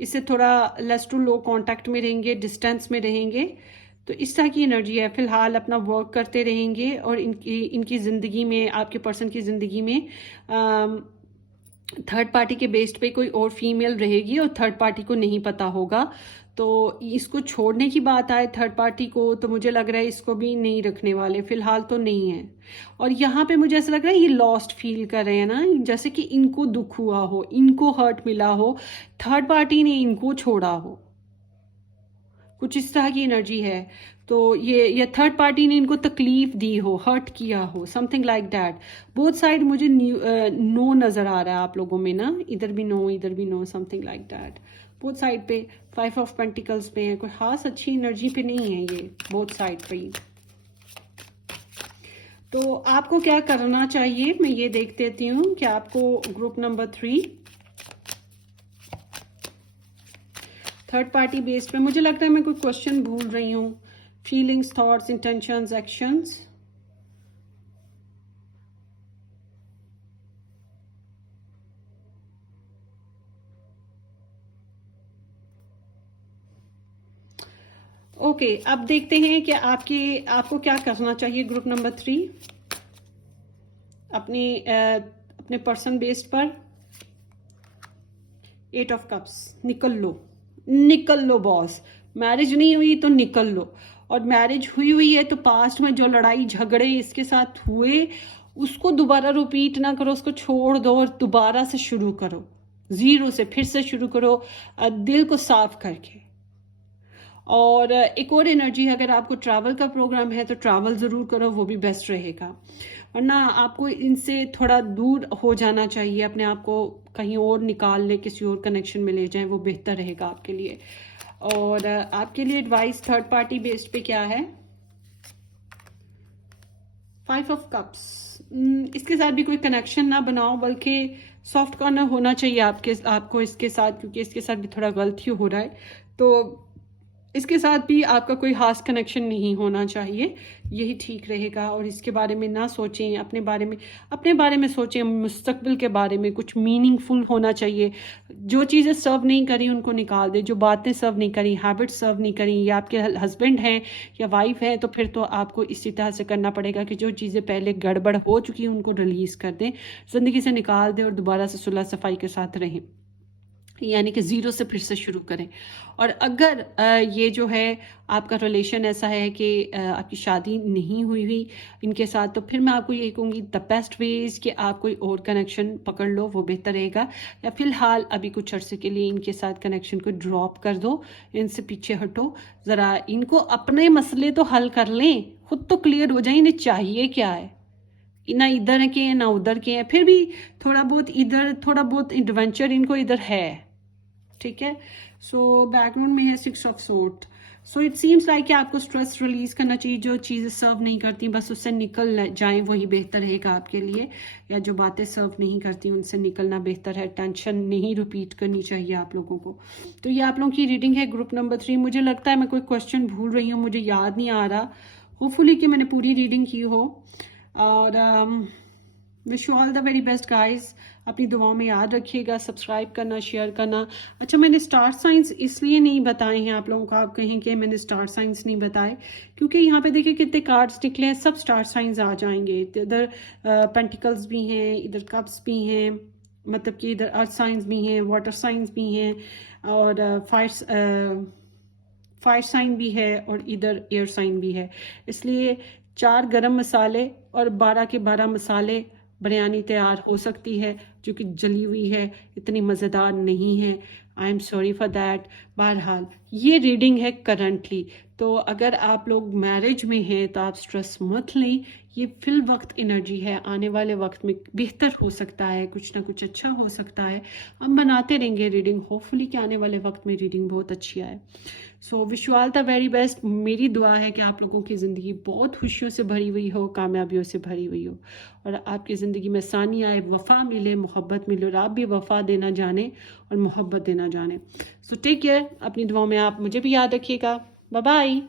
इससे थोड़ा लेस टू लो कांटेक्ट में रहेंगे, डिस्टेंस में रहेंगे। तो इस तरह की एनर्जी है। फिलहाल अपना वर्क करते रहेंगे और इनकी ज़िंदगी में, आपके पर्सन की ज़िंदगी में थर्ड पार्टी के बेस्ड पे कोई और फीमेल रहेगी और थर्ड पार्टी को नहीं पता होगा। तो इसको छोड़ने की बात आए थर्ड पार्टी को, तो मुझे लग रहा है इसको भी नहीं रखने वाले, फिलहाल तो नहीं है। और यहाँ पे मुझे ऐसा लग रहा है ये लॉस्ट फील कर रहे हैं ना, जैसे कि इनको दुख हुआ हो, इनको हर्ट मिला हो, थर्ड पार्टी ने इनको छोड़ा हो। कुछ इस तरह की एनर्जी है। तो ये थर्ड पार्टी ने इनको तकलीफ दी हो, हर्ट किया हो, something like that. Both side मुझे नो नज़र आ रहा है आप लोगों में ना, इधर भी नो, इधर भी no, something like that. Both side पे 5 ऑफ पेंटिकल्स पे है, कोई खास अच्छी एनर्जी पे नहीं है ये बोथ साइड पे ही। तो आपको क्या करना चाहिए मैं ये देख देती हूँ कि आपको group number 3 third party based पे, मुझे लगता है मैं कोई क्वेश्चन भूल रही हूँ। Feelings, thoughts, intentions, actions. Okay, अब देखते हैं कि आपको क्या करना चाहिए ग्रुप नंबर 3 अपने पर्सन बेस्ड पर। 8 ऑफ कप्स, निकल लो बॉस। मैरिज नहीं हुई तो निकल लो, और मैरिज हुई है तो पास्ट में जो लड़ाई झगड़े इसके साथ हुए उसको दोबारा रिपीट ना करो, उसको छोड़ दो और दोबारा से शुरू करो, जीरो से फिर से शुरू करो, दिल को साफ करके। और एक और एनर्जी, अगर आपको ट्रैवल का प्रोग्राम है तो ट्रैवल ज़रूर करो, वो भी बेस्ट रहेगा। वरना आपको इनसे थोड़ा दूर हो जाना चाहिए, अपने आप को कहीं और निकाल ले, किसी और कनेक्शन में ले जाएं, वो बेहतर रहेगा आपके लिए। और आपके लिए एडवाइस थर्ड पार्टी बेस्ड पे क्या है? 5 ऑफ कप्स। इसके साथ भी कोई कनेक्शन ना बनाओ, बल्कि सॉफ्ट कॉर्नर होना चाहिए आपको इसके साथ, क्योंकि इसके साथ भी थोड़ा गलत ही हो रहा है। तो इसके साथ भी आपका कोई खास कनेक्शन नहीं होना चाहिए, यही ठीक रहेगा। और इसके बारे में ना सोचें, अपने बारे में सोचें, मुस्तकबिल के बारे में कुछ मीनिंगफुल होना चाहिए। जो चीज़ें सर्व नहीं करी उनको निकाल दे, जो बातें सर्व नहीं करी, हैबिट्स सर्व नहीं करी, या आपके हस्बैंड हैं या वाइफ है, तो फिर तो आपको इसी तरह से करना पड़ेगा कि जो चीज़ें पहले गड़बड़ हो चुकी हैं उनको रिलीज़ कर दें, ज़िंदगी से निकाल दें और दोबारा से सुलह सफाई के साथ रहें, यानी कि ज़ीरो से फिर से शुरू करें। और अगर ये जो है आपका रिलेशन ऐसा है कि आपकी शादी नहीं हुई इनके साथ, तो फिर मैं आपको ये कहूँगी द बेस्ट वेज कि आप कोई और कनेक्शन पकड़ लो, वो बेहतर रहेगा। या फिलहाल अभी कुछ अरसे के लिए इनके साथ कनेक्शन को ड्रॉप कर दो, इनसे पीछे हटो, ज़रा इनको अपने मसले तो हल कर लें, खुद तो क्लियर हो जाए इन्हें चाहिए क्या है। ना इधर के हैं ना उधर के हैं, फिर भी थोड़ा बहुत इधर, थोड़ा बहुत एडवेंचर इनको इधर है, ठीक है। सो बैकग्राउंड में है 6 of sort. So it seems like कि आपको स्ट्रेस रिलीज करना चाहिए, जो चीज़ें सर्व नहीं करती बस उससे निकल जाएं, वही बेहतर रहेगा आपके लिए। या जो बातें सर्व नहीं करती उनसे निकलना बेहतर है, टेंशन नहीं रिपीट करनी चाहिए आप लोगों को। तो ये आप लोगों की रीडिंग है ग्रुप नंबर 3। मुझे लगता है मैं कोई क्वेश्चन भूल रही हूँ, मुझे याद नहीं आ रहा। होपफुली कि मैंने पूरी रीडिंग की हो। और wish you all the very best guys. अपनी दुआओं में याद रखिएगा, सब्सक्राइब करना, शेयर करना। अच्छा, मैंने स्टार साइंस इसलिए नहीं बताए हैं आप लोगों को, आप कहें कि मैंने स्टार साइंस नहीं बताए, क्योंकि यहाँ पे देखिए कितने कार्ड्स निकले हैं, सब स्टार साइंस आ जाएंगे। तो इधर पेंटिकल्स भी हैं, इधर कप्स भी हैं, मतलब कि इधर अर्थ साइंस भी हैं, वाटर साइंस भी हैं, और फायर साइन भी है, और इधर एयर साइन भी है। इसलिए 4 गरम मसाले और 12 के 12 मसाले बिरयानी तैयार हो सकती है, जो कि जली हुई है, इतनी मज़ेदार नहीं है। आई एम सॉरी फॉर दैट। बहरहाल ये रीडिंग है करंटली, तो अगर आप लोग मैरिज में हैं तो आप स्ट्रेस मत लें, ये फिल वक्त एनर्जी है, आने वाले वक्त में बेहतर हो सकता है, कुछ ना कुछ अच्छा हो सकता है। हम बनाते रहेंगे रीडिंग, होपफुली कि आने वाले वक्त में रीडिंग बहुत अच्छी आए। So wish you all the very best. मेरी दुआ है कि आप लोगों की ज़िंदगी बहुत खुशियों से भरी हुई हो, कामयाबियों से भरी हुई हो, और आपकी ज़िंदगी में आसानी आए, वफ़ा मिले, मोहब्बत मिले, और आप भी वफ़ा देना जाने और मोहब्बत देना जाने। सो टेक केयर, अपनी दुआओं में आप मुझे भी याद रखिएगा। Bye bye.